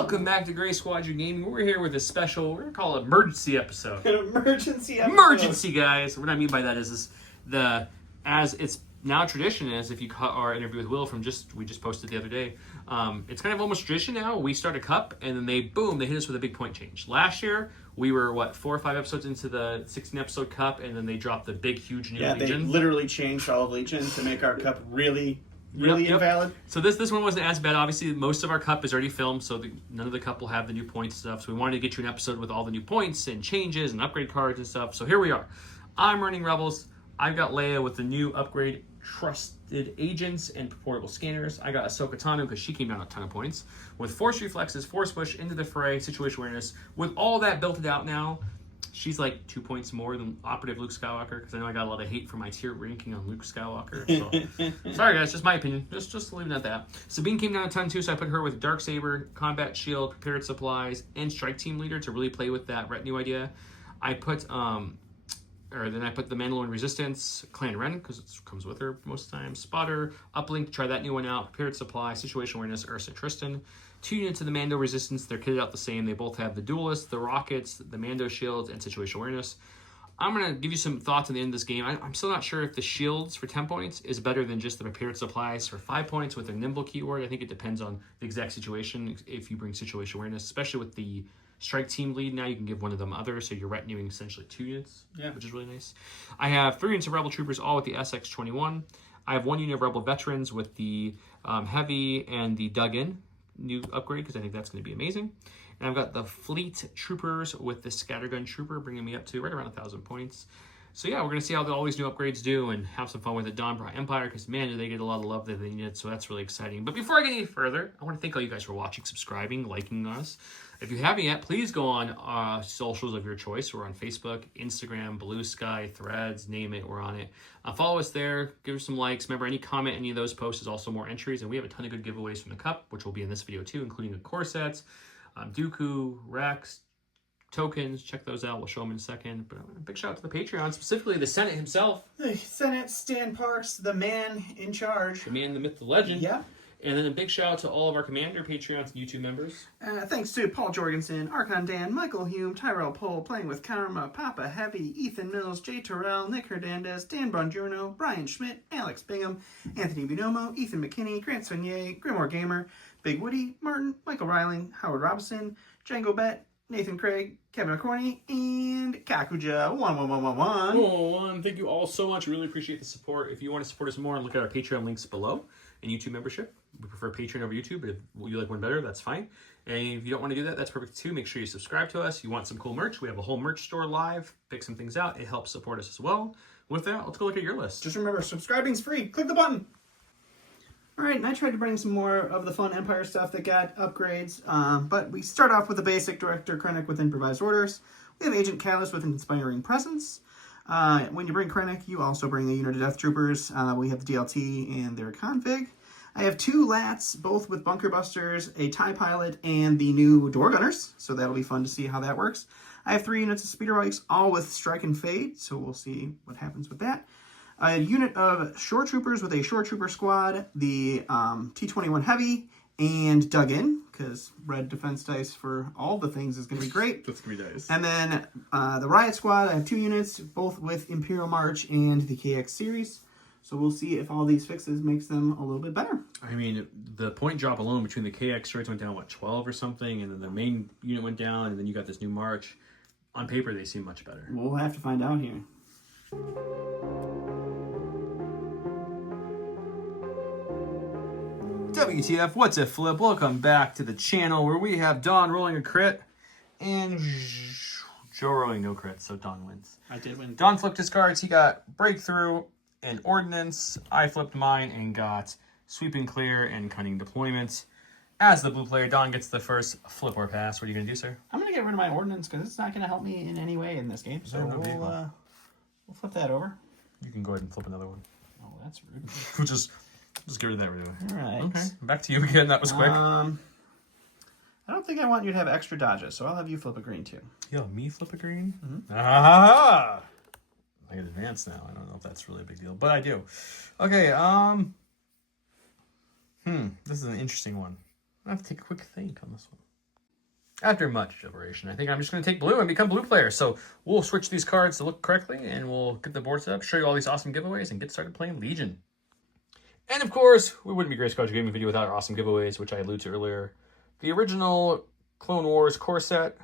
Welcome back to Gray Squadron Gaming. We're here with a special, we're going to call it emergency episode. An emergency episode. Emergency, guys. What I mean by that is as it's now tradition is, if you caught our interview with Will we just posted the other day, it's kind of almost tradition now. We start a cup and then they hit us with a big point change. Last year, we were, 4 or 5 episodes into the 16-episode cup, and then they dropped the big, huge new Legion. Yeah, they literally changed all of Legion to make our cup really invalid. So this one wasn't as bad. Obviously, most of our cup is already filmed, so none of the cup will have the new points stuff. So we wanted to get you an episode with all the new points and changes and upgrade cards and stuff. So here we are. I'm running Rebels. I've got Leia with the new upgrade trusted agents and portable scanners. I got Ahsoka Tano because she came down a ton of points. With Force Reflexes, Force Push, Into the Fray, Situation Awareness. With all that built out now, she's like 2 points more than Operative Luke Skywalker, because I know I got a lot of hate for my tier ranking on Luke Skywalker. So sorry guys, just my opinion. Just leaving it at that. Sabine came down a ton too, so I put her with Darksaber, Combat Shield, Prepared Supplies, and Strike Team Leader to really play with that retinue idea. I put then I put the Mandalorian Resistance, Clan Ren, because it comes with her most of the time. Spotter, Uplink, try that new one out. Prepared Supply, Situation Awareness, Ursa Tristan. 2 units of the Mando Resistance, they're kitted out the same. They both have the Duelists, the Rockets, the Mando Shields, and Situation Awareness. I'm going to give you some thoughts at the end of this game. I'm still not sure if the Shields for 10 points is better than just the Prepared Supplies for 5 points with a Nimble keyword. I think it depends on the exact situation if you bring Situation Awareness, especially with the Strike Team lead. Now you can give one of them others, so you're retinuing essentially 2 units, which is really nice. I have 3 units of Rebel Troopers, all with the SX-21. I have 1 unit of Rebel Veterans with the Heavy and the Dug-In new upgrade, because I think that's going to be amazing. And I've got the Fleet Troopers with the Scattergun Trooper, bringing me up to right around 1,000 points. So yeah, we're going to see how all these new upgrades do and have some fun with the Dawn Brought Empire, because man, do they get a lot of love that they needed, so that's really exciting. But before I get any further, I want to thank all you guys for watching, subscribing, liking us. If you haven't yet, please go on socials of your choice. We're on Facebook, Instagram, Blue Sky, Threads, name it, we're on it. Follow us there, give us some likes. Remember, any comment, any of those posts is also more entries, and we have a ton of good giveaways from the Cup, which will be in this video too, including the core sets, Dooku, Rex, tokens. Check those out. We'll show them in a second. But a big shout out to the Patreon, specifically the Senate himself. The Senate, Stan Parks, the man in charge. The man, the myth, the legend. Yeah. And then a big shout out to all of our Commander Patreons and YouTube members. Thanks to Paul Jorgensen, Archon Dan, Michael Hume, Tyrell Pohl, Playing with Karma, Papa Heavy, Ethan Mills, Jay Terrell, Nick Hernandez, Dan Bongiorno, Brian Schmidt, Alex Bingham, Anthony Binomo, Ethan McKinney, Grant Sonier, Grimoire Gamer, Big Woody, Martin, Michael Ryling, Howard Robinson, Django Bet, Nathan Craig, Kevin McCorney, and Kakuja 11111. Thank you all so much. Really appreciate the support. If you want to support us more, look at our Patreon links below and YouTube membership. We prefer Patreon over YouTube, but if you like one better, that's fine. And if you don't want to do that, that's perfect too. Make sure you subscribe to us. You want some cool merch? We have a whole merch store live. Pick some things out. It helps support us as well. With that, let's go look at your list. Just remember, subscribing's free. Click the button. All right, and I tried to bring some more of the fun Empire stuff that got upgrades, but we start off with the basic Director Krennic with Improvised Orders. We have Agent Kallus with Inspiring Presence. When you bring Krennic, you also bring a unit of Death Troopers. We have the DLT and their config. I have 2 Lats, both with Bunker Busters, a TIE Pilot, and the new Door Gunners, so that'll be fun to see how that works. I have 3 units of Speeder Bikes, all with Strike and Fade, so we'll see what happens with that. A unit of Shore Troopers with a Shore Trooper squad, the T-21 Heavy, and Dug-In, because red defense dice for all the things is going to be great. That's going to be nice. And then the Riot Squad, I have 2 units, both with Imperial March and the KX series. So we'll see if all these fixes makes them a little bit better. I mean, the point drop alone between the KX droids went down, 12 or something, and then the main unit went down, and then you got this new March. On paper, they seem much better. We'll have to find out here. WTF, what's a flip? Welcome back to the channel where we have Don rolling a crit and Joe rolling no crit, so Don wins. I did win. Don flipped his cards. He got Breakthrough and Ordnance. I flipped mine and got Sweep and Clear and Cunning Deployment. As the blue player, Don gets the first flip or pass. What are you going to do, sir? I'm going to get rid of my Ordnance because it's not going to help me in any way in this game. So we'll flip that over. You can go ahead and flip another one. Oh, that's rude. We'll just get rid of that right away. All right. Okay, back to you again. That was quick. I don't think I want you to have extra dodges, so I'll have you flip a green too. Yo, me flip a green? Mm-hmm. Ah! I get advanced now. I don't know if that's really a big deal, but I do. Okay, this is an interesting one. I have to take a quick think on this one. After much deliberation, I think I'm just going to take blue and become blue player. So we'll switch these cards to look correctly, and we'll get the board set up, show you all these awesome giveaways, and get started playing Legion. And of course, we wouldn't be Grace Cards Gaming video without our awesome giveaways, which I alluded to earlier. The original Clone Wars core set,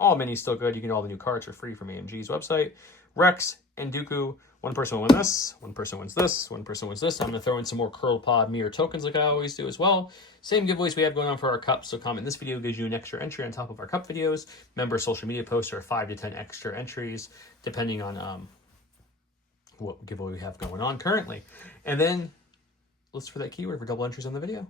all minis still good. You can get all the new cards for free from AMG's website. Rex and Dooku. One person will win this, one person wins this, one person wins this. I'm going to throw in some more Curl Pod mirror tokens like I always do as well. Same giveaways we have going on for our cups, so comment this video gives you an extra entry on top of our cup videos. Remember, social media posts are 5 to 10 extra entries, depending on what giveaway we have going on currently. And then, look for that keyword for double entries on the video.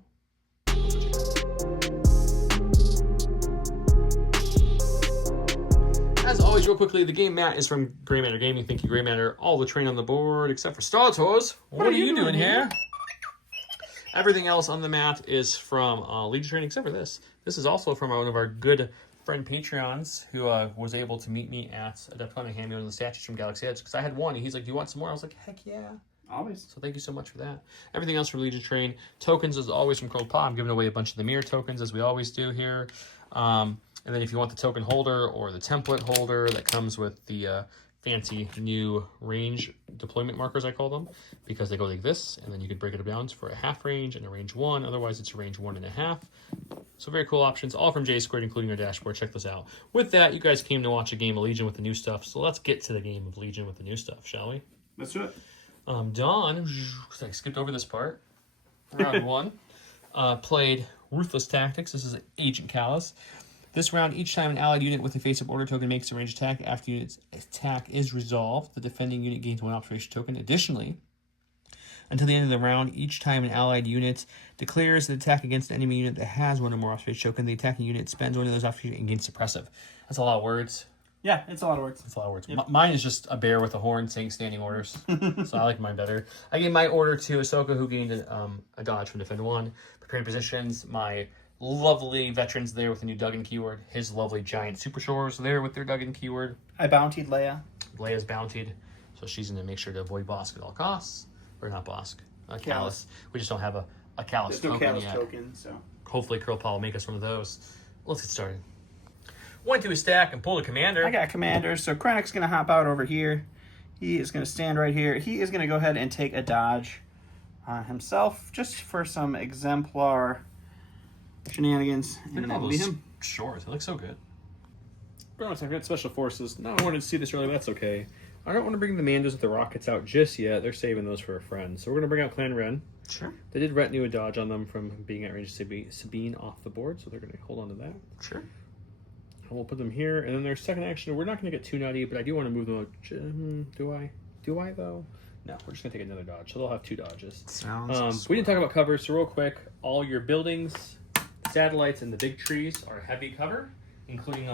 As always, real quickly, the game mat is from Gray Matter Gaming. Thank you, Gray Matter. All the terrain on the board, except for Star Tours. What are you doing here? Everything else on the mat is from Legion Training, except for this. This is also from one of our good friend Patreons who was able to meet me at Adepticon and hand me one of the statues from Galaxy Edge, because I had one, and he's like, do you want some more? I was like, heck yeah. Always. So thank you so much for that. Everything else from Legion Train. Tokens is always from Curled Pod. I'm giving away a bunch of the mirror tokens, as we always do here. And then if you want the token holder or the template holder that comes with the fancy new range deployment markers, I call them, because they go like this, and then you can break it down for a half range and a range 1. Otherwise, it's a range 1.5. So very cool options, all from J Squared, including our dashboard. Check this out. With that, you guys came to watch a game of Legion with the new stuff, so let's get to the game of Legion with the new stuff, shall we? Let's do it. Dawn, I skipped over this part. Round 1, played Ruthless Tactics. This is Agent Callus. This round, each time an allied unit with a face-up order token makes a ranged attack after unit's attack is resolved, the defending unit gains 1 observation token. Additionally, until the end of the round, each time an allied unit declares an attack against an enemy unit that has 1 or more observation token, the attacking unit spends 1 of those observation and gains suppressive. That's a lot of words. Yeah, it's a lot of words. It's a lot of words. Yep. Mine is just a bear with a horn saying standing orders. So I like mine better. I gave my order to Ahsoka, who gained a dodge from Defend 1. Preparing positions, my lovely veterans there with the new Duggan keyword. His lovely giant Super Shores there with their Duggan keyword. I bountied Leia. Leia's bountied, so she's going to make sure to avoid Bosk at all costs. Or not Bosk, Callus. We just don't have a Callus There's no token Callus yet. token, so. Hopefully Curl Paul will make us one of those. Let's get started. Went to his stack and pulled a commander. I got commander, so Krennic's going to hop out over here. He is going to stand right here. He is going to go ahead and take a dodge on himself, just for some exemplar shenanigans. And that will be him. Shores, they look so good. I've got special forces. No, I wanted to see this earlier, that's okay. I don't want to bring the Mandos with the rockets out just yet. They're saving those for a friend. So we're going to bring out Clan Ren. Sure. They did retinue a dodge on them from being at range Sabine off the board, so they're going to hold on to that. Sure. And we'll put them here, and then their second action, we're not going to get too nutty, but I do want to move them out. Do I? Do I, though? No, we're just going to take another dodge, so they'll have 2 dodges. Sounds we didn't talk about cover, so real quick, all your buildings, satellites, and the big trees are heavy cover, including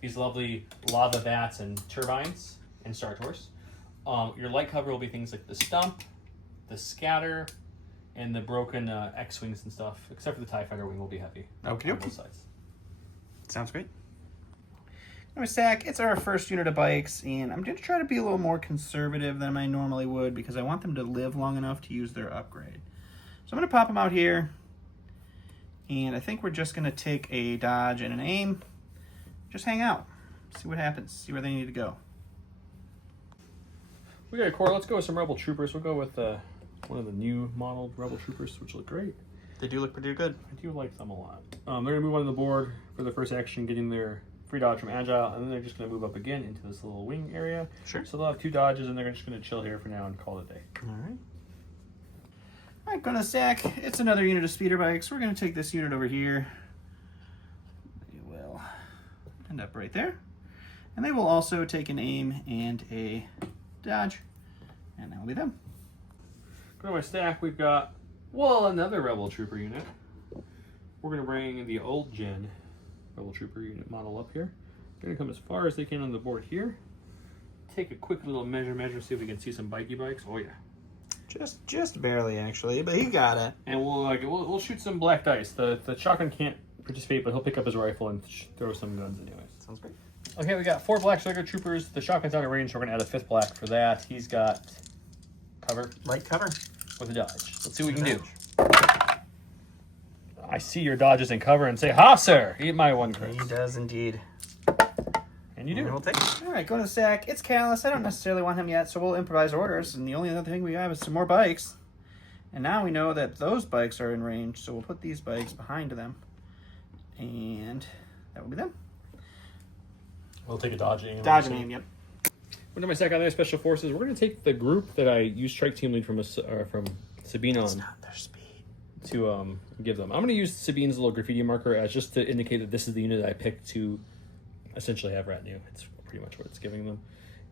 these lovely lava vats and turbines and Star Tours. Your light cover will be things like the stump, the scatter, and the broken X-Wings and stuff, except for the TIE Fighter wing will be heavy on both sides. Sounds great. My stack, it's our first unit of bikes, and I'm going to try to be a little more conservative than I normally would because I want them to live long enough to use their upgrade. So I'm going to pop them out here, and I think we're just going to take a dodge and an aim. Just hang out, see what happens, see where they need to go. We got a core. Let's go with some Rebel Troopers. We'll go with one of the new modeled Rebel Troopers, which look great. They do look pretty good. I do like them a lot. They're going to move on the board for the first action, getting their free dodge from Agile, and then they're just going to move up again into this little wing area. Sure. So they'll have 2 dodges, and they're just going to chill here for now and call it a day. All right. All right, going to stack. It's another unit of speeder bikes. We're going to take this unit over here. They will end up right there. And they will also take an aim and a dodge. And that will be them. Go to my stack. We've got, well, another Rebel Trooper unit. We're going to bring the old gen Rebel Trooper unit model up here. They're going to come as far as they can on the board here. Take a quick little measure, see if we can see some bikey bikes. Oh, yeah. Just barely, actually, but he got it. And we'll shoot some black dice. The shotgun can't participate, but he'll pick up his rifle and throw some guns anyways. Sounds great. Okay, we got 4 black Striker Troopers. The shotgun's out of range, so we're going to add a 5th black for that. He's got cover Light cover. with a dodge. Let's see what we can do. I see your dodges in cover and say, "Ha, sir! Eat my one crit." He does indeed. And you do. And we'll take it. All right, go to the stack. It's Callus. I don't necessarily want him yet, so we'll improvise orders. And the only other thing we have is some more bikes. And now we know that those bikes are in range, so we'll put these bikes behind them. And that will be them. We'll take a dodge aim. Dodge and aim, yep. What do my stack on there? Special forces. We're going to take the group that I used strike team lead from Sabine on Not their speed. to give them. I'm going to use Sabine's little graffiti marker as just to indicate that this is the unit that I picked to essentially have retinue. It's pretty much what it's giving them.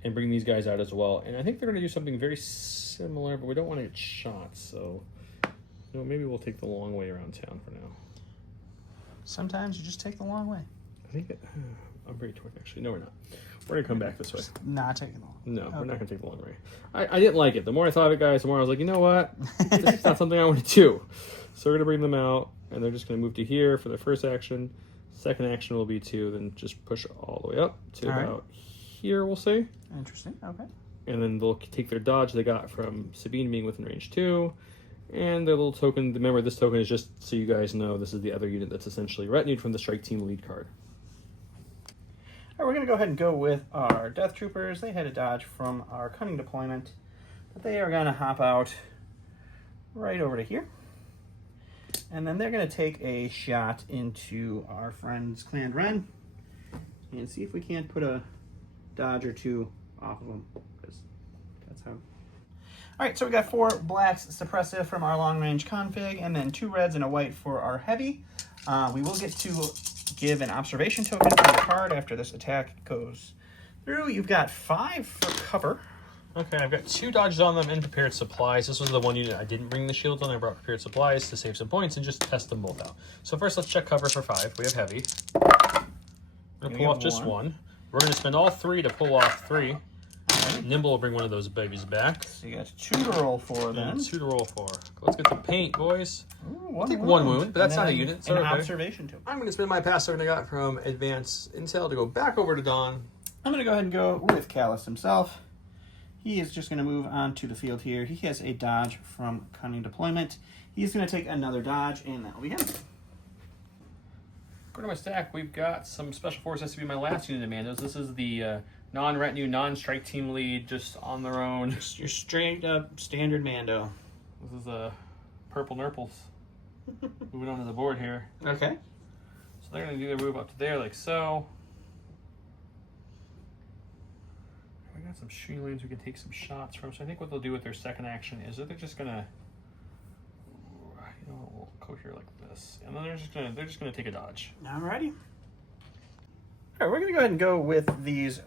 And bring these guys out as well. And I think they're going to do something very similar, but we don't want to get shot, so maybe we'll take the long way around town for now. Sometimes you just take the long way. I think I'm very torn, actually. No, we're not. We're going to come back this way. Not taking the long way. No, we're not going to take the long way. I didn't like it. The more I thought of it, guys, the more I was like, you know what? This is not something I want to do. So we're going to bring them out, and they're just going to move to here for their first action. Second action will be to then just push all the way up to about here, we'll say. Interesting, okay. And then they'll take their dodge they got from Sabine being within range 2. And their little token, remember this token is just so you guys know this is the other unit that's essentially retinued from the strike team lead card. All right, we're going to go ahead and go with our Death Troopers. They had a dodge from our Cunning deployment, but they are going to hop out right over to here. And then they're going to take a shot into our friend's Clan Ren and see if we can't put a dodge or two off of them, because that's how. All right, so we got 4 blacks suppressive from our long-range config, and then 2 reds and a white for our heavy. We will get to give an observation token from the card after this attack goes through. You've got 5 for cover. Okay, I've got 2 dodges on them and prepared supplies. This was the one unit I didn't bring the shields on. I brought prepared supplies to save some points and just test them both out. So first, let's check cover for 5. We have heavy. We're going to pull off just 1. We're going to spend all 3 to pull off 3. Nimble will bring one of those babies back. So you got 2 to roll for then. 2 to roll for. Let's get the paint, boys. Ooh, I'll take 1 wound, but that's not a unit. So an observation token. I'm going to spend my pass token I got from Advanced Intel to go back over to Dawn. I'm going to go ahead and go with Callus himself. He is just going to move onto the field here. He has a dodge from Cunning deployment. He's going to take another dodge, and that will be him. According to my stack, we've got some Special Force has to be my last unit of Mandos. This is the non-retinue, non-strike team lead, just on their own. Your straight up standard Mando. This is Purple Nurples. Moving on to the board here. Okay. So they're going to do their move up to there like so. We got some shooting lanes we can take some shots from. So I think what they'll do with their second action is that they're just going to, we'll go here like this. And then they're just gonna take a dodge. Alrighty. All right, we're going to go ahead and go with these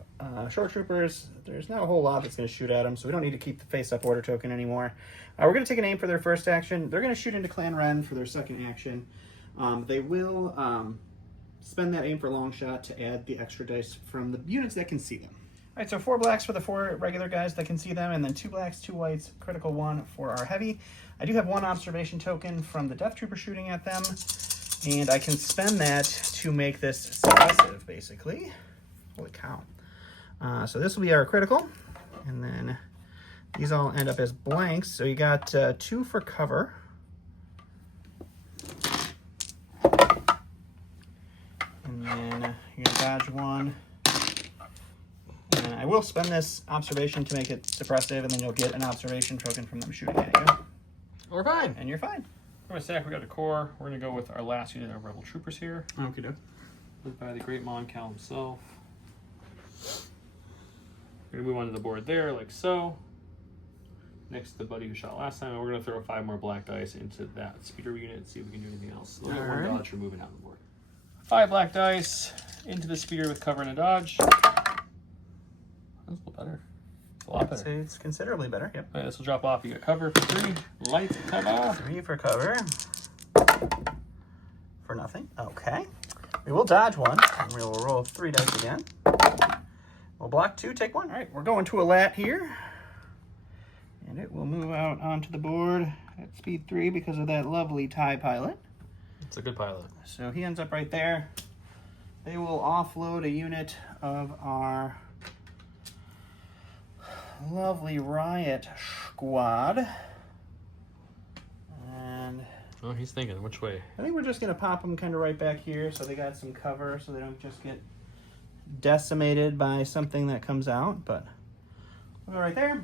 short troopers. There's not a whole lot that's going to shoot at them, so we don't need to keep the face-up order token anymore. We're going to take an aim for their first action. They're going to shoot into Clan Ren for their second action. They will spend that aim for long shot to add the extra dice from the units that can see them. All right, so 4 blacks for the 4 regular guys that can see them, and then 2 blacks, 2 whites, critical 1 for our heavy. I do have 1 observation token from the Death Trooper shooting at them, and I can spend that to make this suppressive, basically. Holy cow. So this will be our critical, and then these all end up as blanks. So you got 2 for cover. And then you're going to dodge 1. And I will spend this observation to make it suppressive, and then you'll get an observation token from them shooting at you. We're fine. And you're fine. For my stack, we got the core. We're going to go with our last unit of Rebel Troopers here. Okay, doke. Led by the great Mon Cal himself. We're going to move onto the board there, like so. Next to the buddy who shot last time, and we're going to throw 5 more black dice into that speeder unit and see if we can do anything else. So we'll get 1 dodge for moving out the board. 5 black dice into the speeder with cover and a dodge. That's a little better. It's a lot better. It's considerably better, yep. All right, this will drop off. You got cover for 3. Light cover. 3 for cover. For nothing. Okay. We will dodge 1, and we will roll 3 dice again. We'll block 2, take 1. All right, we're going to a lat here. And it will move out onto the board at speed 3 because of that lovely TIE pilot. It's a good pilot. So he ends up right there. They will offload a unit of our lovely riot squad. And Oh, he's thinking, which way? I think we're just going to pop them kind of right back here so they got some cover so they don't just get decimated by something that comes out. But we'll go right there.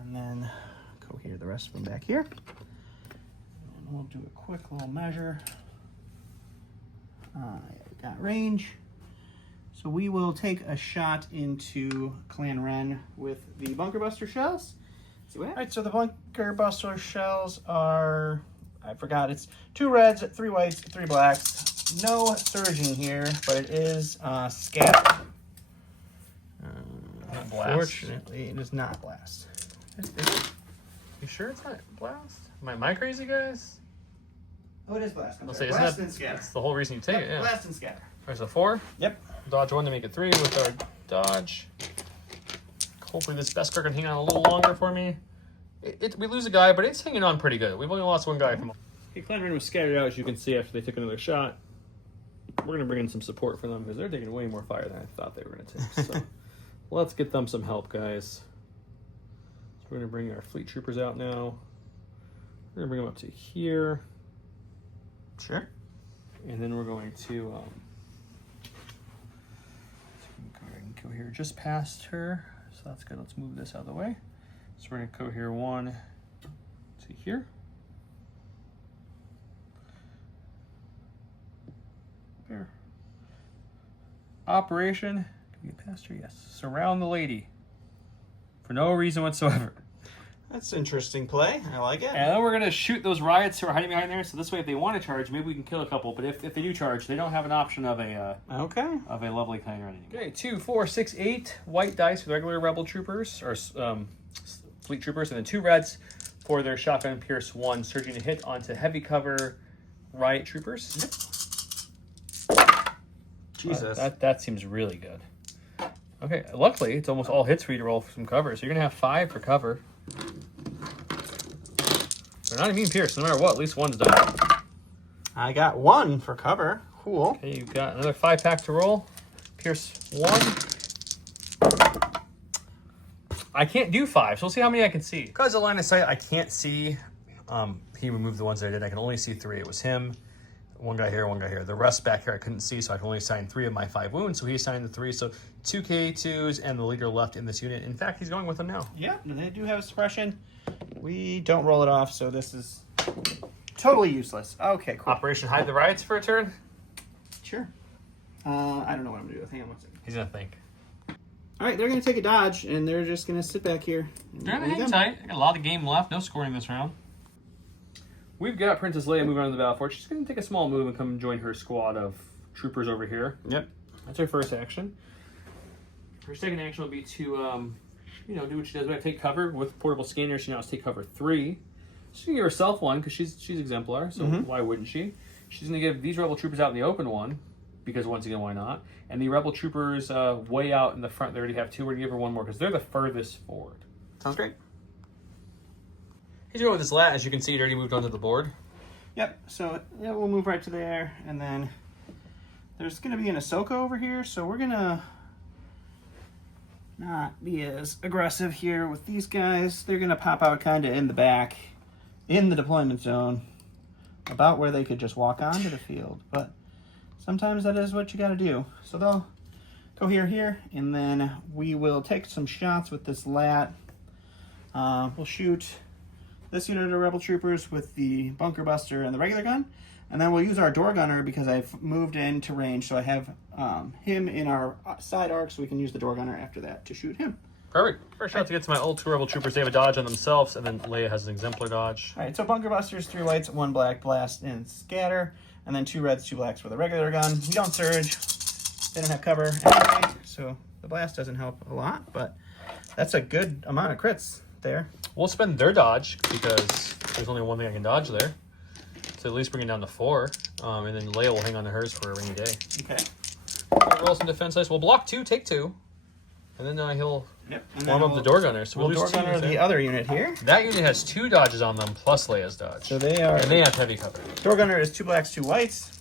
And then cohere the rest of them back here. And we'll do a quick little measure. Got range. So we will take a shot into Clan Ren with the Bunker Buster shells. See what happens. All right, so the Bunker Buster shells are, I forgot, it's 2 reds, 3 whites, 3 blacks. No surging here, but it is scatter. Unfortunately, it is not blast. You sure it's not blast? Am I crazy, guys? Oh, it is blast. I'll say, Blast and scatter. That's the whole reason you take it, yeah. Blast and scatter. There's a 4. Yep. Dodge 1 to make it 3 with our dodge. Hopefully this best card can hang on a little longer for me. We lose a guy, but it's hanging on pretty good. We've only lost 1 guy from... Okay, Clan Ren was scattered out, as you can see, after they took another shot. We're going to bring in some support for them, because they're taking way more fire than I thought they were going to take. So let's get them some help, guys. So we're going to bring our fleet troopers out now. We're going to bring them up to here. Sure. And then we're going to go here just past her. So that's good. Let's move this out of the way. So we're going to cohere 1 to here. There. Operation. Can we get past her? Yes. Surround the lady. For no reason whatsoever. That's an interesting play. I like it. And then we're going to shoot those riots who are hiding behind there. So this way, if they want to charge, maybe we can kill a couple. But if they do charge, they don't have an option of a lovely Clan Ren anymore. Okay, 2, 4, 6, 8 white dice with regular rebel troopers or fleet troopers, and then 2 reds for their shotgun pierce 1 surging to hit onto heavy cover riot troopers. Yep. Jesus, that seems really good. Okay, luckily it's almost all hits for you to roll for some cover, so you're gonna have 5 for cover. They're not immune pierce, no matter what. At least one's done. I got 1 for cover. Cool. Okay, you've got another 5-pack to roll. Pierce 1. I can't do 5, so we'll see how many I can see. Because of line of sight, I can't see. He removed the ones that I did. I can only see 3. It was him, 1 guy here, 1 guy here. The rest back here I couldn't see, so I can only assign 3 of my 5 wounds. So he assigned the 3. So 2 K2s and the leader left in this unit. In fact, he's going with them now. Yeah, they do have suppression. We don't roll it off, so this is totally useless. Okay, cool. Operation Hide the Riots for a turn? Sure. I don't know what I'm going to do. Hang on one second. He's going to think. All right, they're going to take a dodge, and they're just going to sit back here. They're going to hang tight. I got a lot of game left. No scoring this round. We've got Princess Leia moving on to the battlefield. She's going to take a small move and come and join her squad of troopers over here. Yep. That's her first action. Her second action will be to, do what she does. We have to take cover with portable scanner. She now has to take cover 3. She's going to give herself 1 because she's exemplar, so why wouldn't she? She's going to give these rebel troopers out in the open 1, because once again, why not? And the rebel troopers way out in the front, they already have 2. We're going to give her 1 more because they're the furthest forward. Sounds great. He's going with his lat. As you can see, it already moved onto the board. Yep, so yeah, we'll move right to there, and then there's going to be an Ahsoka over here, so we're going to not be as aggressive here with these guys. They're going to pop out kind of in the back, in the deployment zone, about where they could just walk onto the field, but sometimes that is what you got to do. So they'll go here, and then we will take some shots with this lat. We'll shoot this unit of rebel troopers with the bunker buster and the regular gun, and then we'll use our door gunner because I've moved into range, so I have him in our side arc, so we can use the door gunner after that to shoot him. Perfect. First shot to get to my old 2 rebel troopers. They have a dodge on themselves, and then Leia has an exemplar dodge. All right, so bunker busters, 3 whites, 1 black, blast and scatter, and then 2 reds, 2 blacks for the regular gun. We don't surge. They don't have cover anyway, so the blast doesn't help a lot, but that's a good amount of crits there. We'll spend their dodge because there's only 1 thing I can dodge there. So at least bring it down to 4. And then Leia will hang on to hers for a rainy day. Okay. We'll roll some defense dice. We'll block 2, take 2. And then he'll warm up the door gunner. So we'll door lose 2. gunner the other unit here. That unit has 2 dodges on them plus Leia's dodge. So they are... And they have heavy cover. Door gunner is 2 blacks, 2 whites.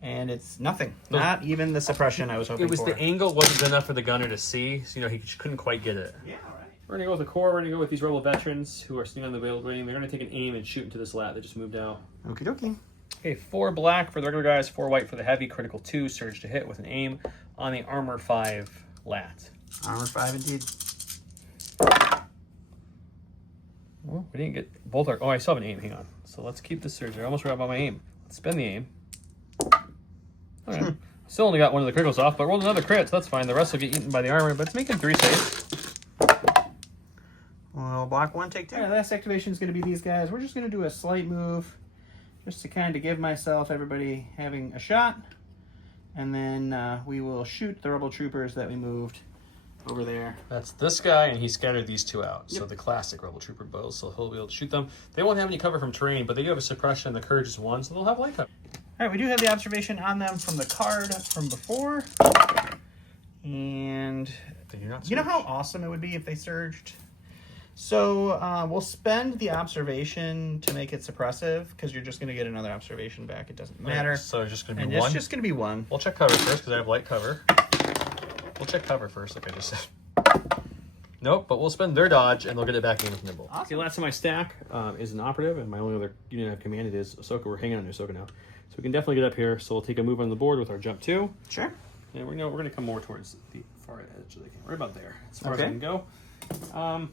And it's nothing. No. Not even the suppression I was hoping for. It was the angle wasn't good enough for the gunner to see. So, he couldn't quite get it. Yeah, all right. We're going to go with the core. We're going to go with these Rebel veterans who are sitting on the building. They're going to take an aim and shoot into this lat that just moved out. Okie dokie. Okay, 4 black for the regular guys, 4 white for the heavy, critical 2, surge to hit with an aim on the armor 5 lat. Armor 5 indeed. Oh, we didn't get both our... Oh, I still have an aim. Hang on. So let's keep the surge. I almost forgot about my aim. Let's spend the aim. Okay. Still only got one of the criticals off, but rolled another crit, so that's fine. The rest will get eaten by the armor, but it's making 3 saves. Well, block 1, take 2. All right, last activation is going to be these guys. We're just going to do a slight move just to kind of give myself, everybody having a shot. And then we will shoot the Rebel Troopers that we moved over there. That's this guy, and he scattered these 2 out. Yep. So the classic Rebel Trooper bows, so he'll be able to shoot them. They won't have any cover from terrain, but they do have a suppression. The courage is 1, so they'll have light cover. All right, we do have the observation on them from the card from before. And you know how awesome it would be if they surged? So we'll spend the observation to make it suppressive, because you're just going to get another observation back. It doesn't matter. Right, so it's just going to be and 1? It's just going to be 1. We'll check cover first, because I have light cover. We'll check cover first, like I just said. Nope, but we'll spend their dodge, and they'll get it back in with Nimble. Awesome. Okay, last of my stack is an operative, and my only other unit I've commanded is Ahsoka. We're hanging on to Ahsoka now. So we can definitely get up here. So we'll take a move on the board with our jump 2. Sure. And we're going to come more towards the far edge of the game. Right about there, as far as Okay. I can go.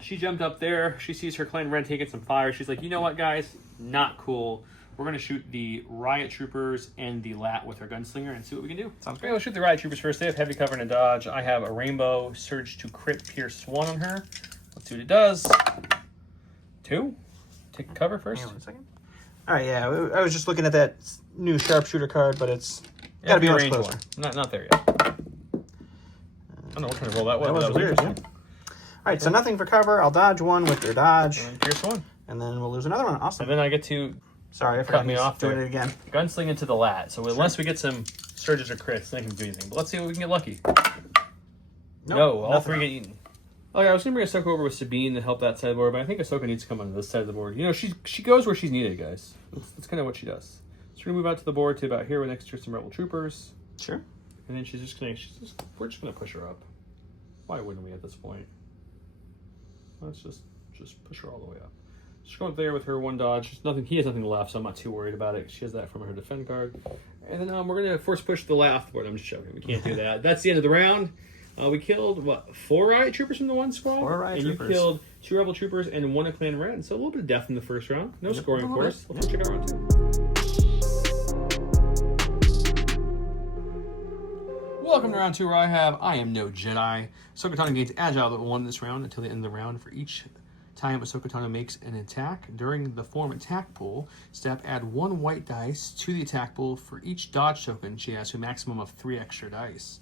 She jumped up there. She sees her clan Ren taking some fire. She's like, you know what, guys? Not cool. We're going to shoot the Riot Troopers and the Lat with our Gunslinger and see what we can do. Sounds great. We'll shoot the Riot Troopers first. They have heavy cover and a dodge. I have a Rainbow Surge to crit Pierce 1 on her. Let's see what it does. 2. Take cover first. Hang on 1 second. All right, yeah. I was just looking at that new Sharpshooter card, but it's got to be much closer. Not there yet. I don't know what kind of roll that was. That was but weird, yeah. All right, so nothing for cover. I'll dodge 1 with their dodge. And Pierce 1. And then we'll lose another one. Awesome. And then I get to Sorry, I forgot me off doing there. it again. Gunsling into the Lat. So unless we get some surges or crits, then I can do anything. But let's see what we can get lucky. Nope, No, all nothing. 3 get eaten. Okay, I was going to bring Ahsoka over with Sabine to help that side of the board, but I think Ahsoka needs to come on this side of the board. You know, she goes where she's needed, guys. That's kind of what she does. So we're going to move out to the board to about here next to some Rebel Troopers. Sure. And then we're just going to push her up. Why wouldn't we at this point? Let's just push her all the way up. Just go up there with her 1 dodge. He has nothing left, so I'm not too worried about it. She has that from her defend card. And then we're going to force push the Lat off the board. I'm just joking. We can't do that. That's the end of the round. We killed, 4 Riot Troopers from the 1 squad? 4 Riot Troopers. And you killed 2 Rebel Troopers and 1 of Clan Ren. So a little bit of death in the first round. No scoring, of course. Let's check out round 2. Welcome to round 2, where I am no Jedi. Ahsoka Tano gains Agile that 1 this round until the end of the round. For each time Ahsoka Tano makes an attack during the form attack pool step, add 1 white dice to the attack pool for each dodge token she has, to a maximum of 3 extra dice.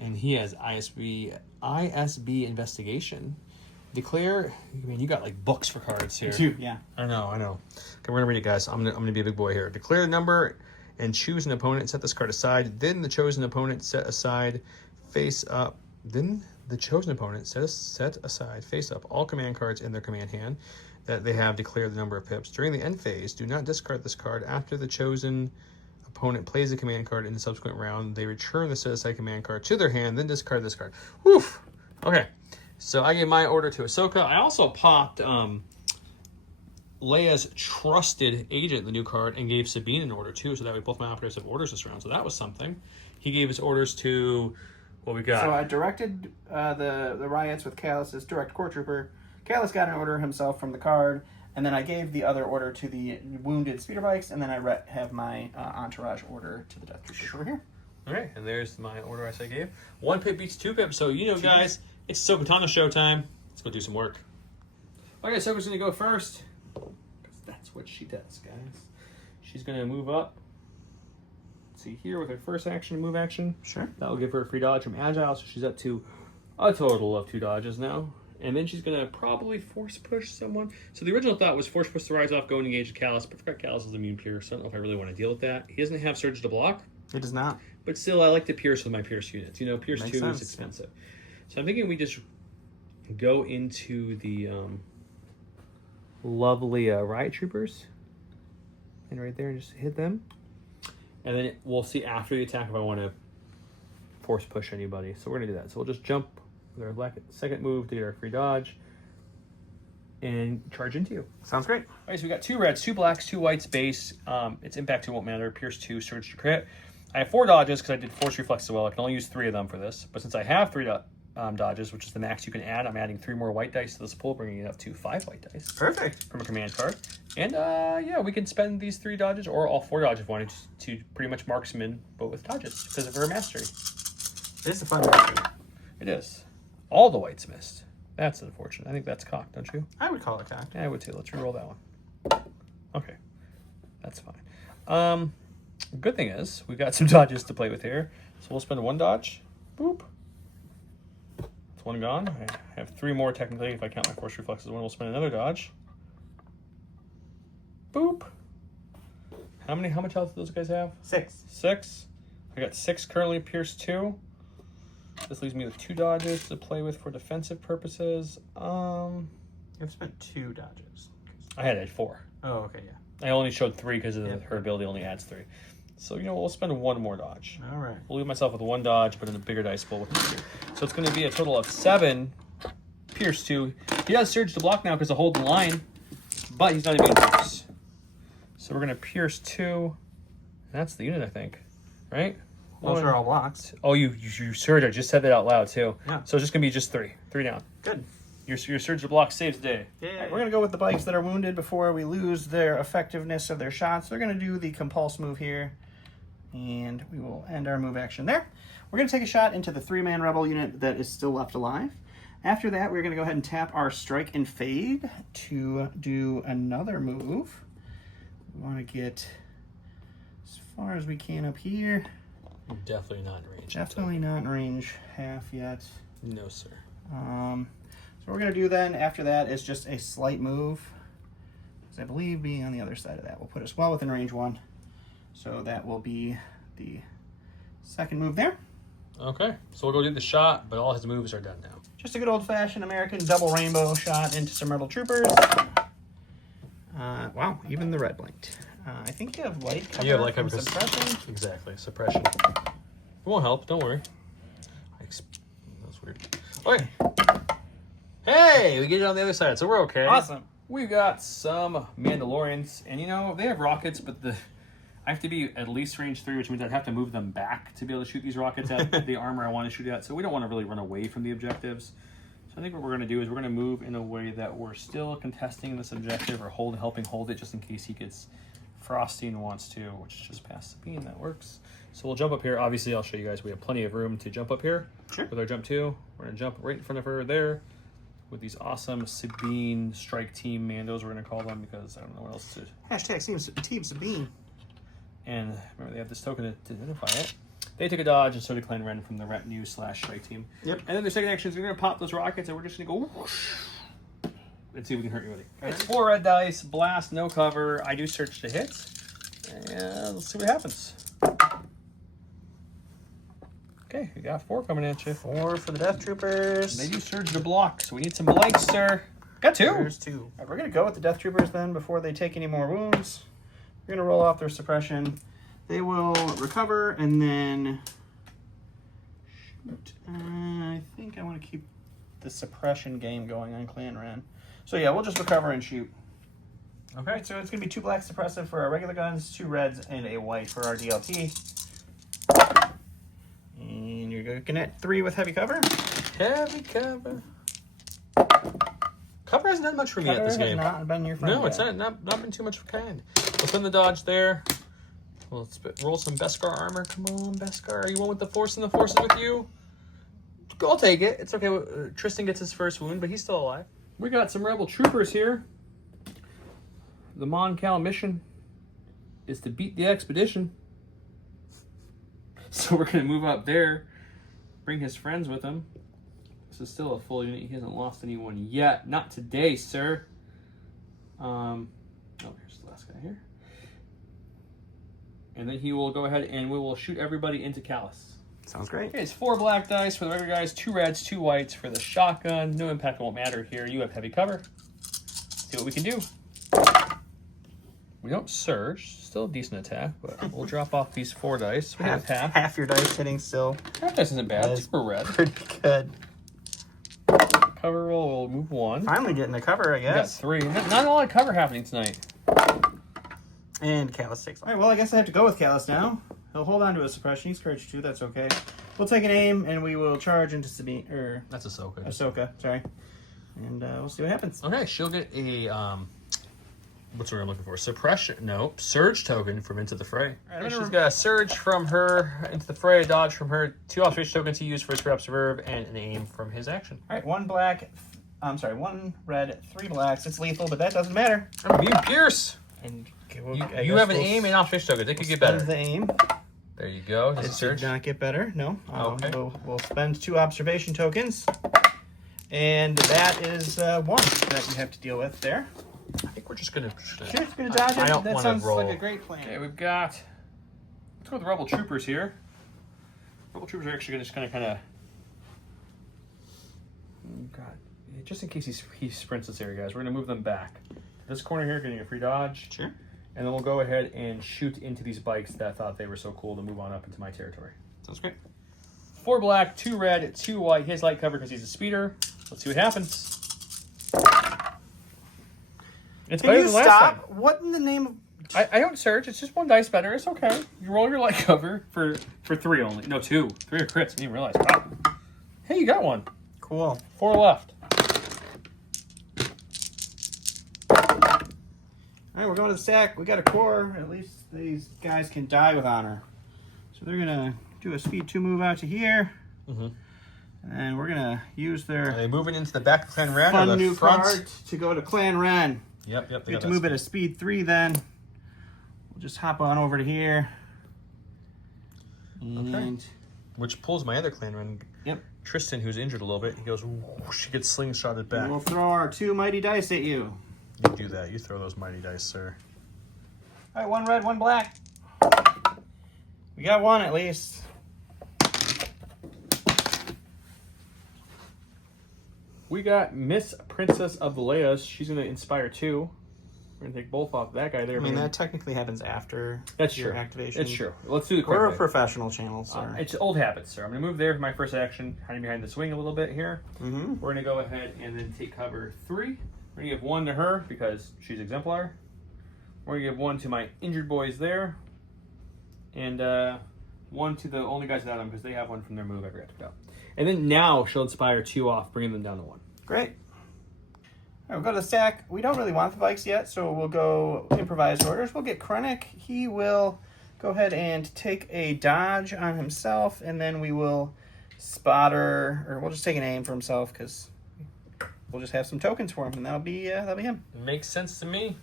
And he has ISB Investigation. Declare, man, you got like books for cards here. Yeah. I know. Okay, we're gonna read it, guys. I'm gonna be a big boy here. Declare the number and choose an opponent. Set this card aside. Then the chosen opponent set aside, face up. Then the chosen opponent set aside, face up all command cards in their command hand that they have declared the number of pips. During the end phase, do not discard this card. After the chosen opponent plays a command card in the subsequent round, they return the set aside command card to their hand, then discard this card. Whew. Okay. So I gave my order to Ahsoka. I also popped Leia's Trusted Agent, the new card, and gave Sabine an order too, so that way both my operatives have orders this round. So that was something. He gave his orders to what we got. So I directed the Riots with Callus's direct core trooper. Callus got an order himself from the card, and then I gave the other order to the wounded speeder bikes, and then I have my entourage order to the death troopers over here. Okay, and there's my order I gave. 1 pip beats 2 pip, so you know, guys, it's Ahsoka Tano showtime. Let's go do some work. Okay, Ahsoka's going to go first, because that's what she does, guys. She's going to move up. Let's see here with her first action, move action. Sure. That will give her a free dodge from Agile, so she's up to a total of 2 dodges now. And then she's going to probably force push someone. So the original thought was force push the Rise off, go and engage Callus, but I forgot Callus is immune pierce, so I don't know if I really want to deal with that. He doesn't have Surge to block. It does not. But still, I like to pierce with my pierce units. You know, pierce Makes 2 sense. is expensive. So I'm thinking we just go into the lovely Riot Troopers. And right there, just hit them. And then we'll see after the attack if I want to force push anybody. So we're going to do that. So we'll just jump with our second move to get our free dodge and charge into you. Sounds great. All right, so we got 2 reds, 2 blacks, 2 whites base. Its impact 2 won't matter. Pierce 2, surge to crit. I have 4 dodges because I did force reflex as well. I can only use 3 of them for this. But since I have 3 dodges, which is the max you can add, I'm adding 3 more white dice to this pool, bringing it up to 5 white dice. Perfect. From a command card. And yeah, we can spend these 3 dodges or all 4 dodges if we wanted to pretty much marksman, but with dodges because of her mastery. It is a fun mastery. It is. All the whites missed. That's unfortunate. I think that's cocked, don't you? I would call it cocked. Yeah, I would too. Let's re-roll that one. Okay. That's fine. Good thing is, we've got some dodges to play with here. So we'll spend 1 dodge. Boop. That's 1 gone. I have 3 more technically if I count my force reflexes. We'll spend another dodge. Boop. How much health do those guys have? 6. 6. I got 6 currently, Pierce 2. This leaves me with 2 dodges to play with for defensive purposes. You've spent 2 dodges. I had 4. Oh, okay, yeah. I only showed 3 because her ability only adds 3. So, you know, we'll spend 1 more dodge. All right. We'll leave myself with 1 dodge, but in a bigger dice pool with 2. So it's going to be a total of 7. Pierce 2. He does surge to block now because of hold the line, but he's not even pierce. So we're going to pierce 2. That's the unit, I think. Right? Those are all blocks. Oh, you surge. I just said that out loud, too. Yeah. So it's just going to be just 3. 3 down. Good. Your surge to block saves the day. Yeah. Right, we're going to go with the bikes that are wounded before we lose their effectiveness of their shots. They're going to do the compulse move here, and we will end our move action there. We're going to take a shot into the 3-man rebel unit that is still left alive. After that, we're going to go ahead and tap our strike and fade to do another move. We want to get as far as we can up here. Definitely not in range. Definitely not in range half yet. No, sir. So we're going to do then, after that, is just a slight move. Because I believe being on the other side of that will put us well within range 1. So that will be the second move there. Okay, so we'll go do the shot, but all his moves are done now. Just a good old-fashioned American double rainbow shot into some rebel troopers. Wow, even the red blinked. I think you have light cover. You have light from cover. suppression. Exactly, suppression. It won't help, don't worry. That was weird. Okay. Hey, we get it on the other side, so we're okay. Awesome. We got some Mandalorians, and you know, they have rockets, but I have to be at least range 3, which means I'd have to move them back to be able to shoot these rockets at the armor I want to shoot at, so we don't want to really run away from the objectives. So I think what we're going to do is we're going to move in a way that we're still contesting this objective or helping hold it just in case he gets frosty and wants to, which is just past Sabine. That works. So we'll jump up here. Obviously, I'll show you guys we have plenty of room to jump up here. Sure. With our jump 2. We're going to jump right in front of her there with these awesome Sabine strike team Mandos, we're going to call them, because I don't know what else to... Hashtag Team Sabine. And remember, they have this token to identify it. They took a dodge, and so did Clan Ren from the retinue / strike team. Yep. And then their second action is we're going to pop those rockets, and we're just going to go whoosh, and see if we can hurt you with it. It's 4 red dice, blast, no cover. I do search to hit. And let's see what happens. Okay, we got 4 coming at you. 4 for the Death Troopers. They do surge to block, so we need some blanks, sir. Got 2. There's 2. All right, we're going to go with the Death Troopers then before they take any more wounds. We're going to roll off their suppression. They will recover and then shoot. I think I want to keep the suppression game going on Clan Ren. So yeah, we'll just recover and shoot. Okay, so it's going to be 2 black suppressive for our regular guns, 2 reds, and a white for our DLT. And you're looking at 3 with heavy cover. Heavy cover. Cover hasn't done much for me Cover at this has game. not been your friend No, yet. it's not been too much of a kind. We'll put in the dodge there. Well, let's roll some Beskar armor. Come on, Beskar. Are you one with the Force and the Force is with you? I'll take it. It's okay. Tristan gets his first wound, but he's still alive. We got some Rebel troopers here. The Mon Cal mission is to beat the expedition. So we're going to move up there, bring his friends with him. This is still a full unit. He hasn't lost anyone yet. Not today, sir. Oh, here's the last guy here. And then he will go ahead and we will shoot everybody into Callus. Sounds great. Okay, it's 4 black dice for the regular guys, 2 reds, 2 whites for the shotgun. No impact won't matter here. You have heavy cover. See what we can do. We don't surge. Still a decent attack, but we'll drop off these 4 dice. We have half. Half your dice hitting still. Half dice isn't bad. That is 2 for red. pretty good. cover will move one. Finally getting the cover, I We got guess. 3. Not a lot of cover happening tonight. And Callus takes. All right, well, I guess I have to go with Callus now. He'll hold on to a suppression. He's courage 2. That's okay. We'll take an aim, and we will charge into Sabine, or That's Ahsoka. Ahsoka, sorry. And we'll see what happens. Okay, she'll get a what's the word I'm looking for? Suppression? No, surge token from Into the Fray. All right, And she's got a surge from her Into the Fray, a dodge from her, 2 observation tokens to use for his grabs verb, and an aim from his action. All right, 1 black. I'm sorry, 1 red, 3 blacks. It's lethal, but that doesn't matter. I'm being Pierce. And You have an aim and observation tokens. It could get better. The aim. There you go. Does it It surge? did not get better. No. Okay. We'll spend 2 observation tokens, and that is 1 that you have to deal with there. I think we're just gonna. Sure, it's gonna dodge it. I don't That wanna sounds roll. like a great plan. Okay, we've got. Let's go with Rebel Troopers here. Rebel Troopers are actually just gonna kind of. God, just in case he sprints this area, guys, we're gonna move them back. This corner here, getting a free dodge. Sure. And then we'll go ahead and shoot into these bikes that thought they were so cool to move on up into my territory. Sounds great. 4 black, 2 red, 2 white. He has light cover because he's a speeder. Let's see what happens. It's Can better you than last stop? time. What in the name of... I don't search. It's just 1 dice better. It's okay. You roll your light cover for 3 only. No, 2. 3 are crits. I didn't even realize. Wow. Hey, you got 1. Cool. 4 left. All right, we're going to the stack. We got a core. At least these guys can die with honor. So they're gonna do a speed 2 move out to here, Mm-hmm. and we're gonna use Are their they moving into the back of Clan Ren or fun the new front? card to go to Clan Ren. Yep. We get to move at a speed 3 then. We'll just hop on over to here. And Which pulls my other Clan Ren. Yep. Tristan, who's injured a little bit. He goes, whoosh, he gets slingshotted back. we'll throw our 2 mighty dice at you. You do that. You throw those mighty dice, sir. All right, 1 red, 1 black. We got 1 at least. We got Miss Princess of the Leias. She's going to inspire 2. We're going to take both off that guy there. I mean, that technically happens after That's your true. activation. It's true. Let's do the quick We're a way. professional channel, sir. It's old habits, sir. I'm going to move there for my first action, hiding behind the swing a little bit here. Mm-hmm. We're going to go ahead and then take cover 3. We're going to give 1 to her because she's exemplar. We're going to give 1 to my injured boys there. And 1 to the only guys without them because they have 1 from their move I forgot to pick up. And then now she'll inspire 2 off, bringing them down to 1. Great. All right, we'll go to the stack. We don't really want the bikes yet, so we'll go improvised orders. We'll get Krennic. He will go ahead and take a dodge on himself, and then we will spotter, or we'll just take an aim for himself because we'll just have some tokens for him, and that'll be him. Makes sense to me.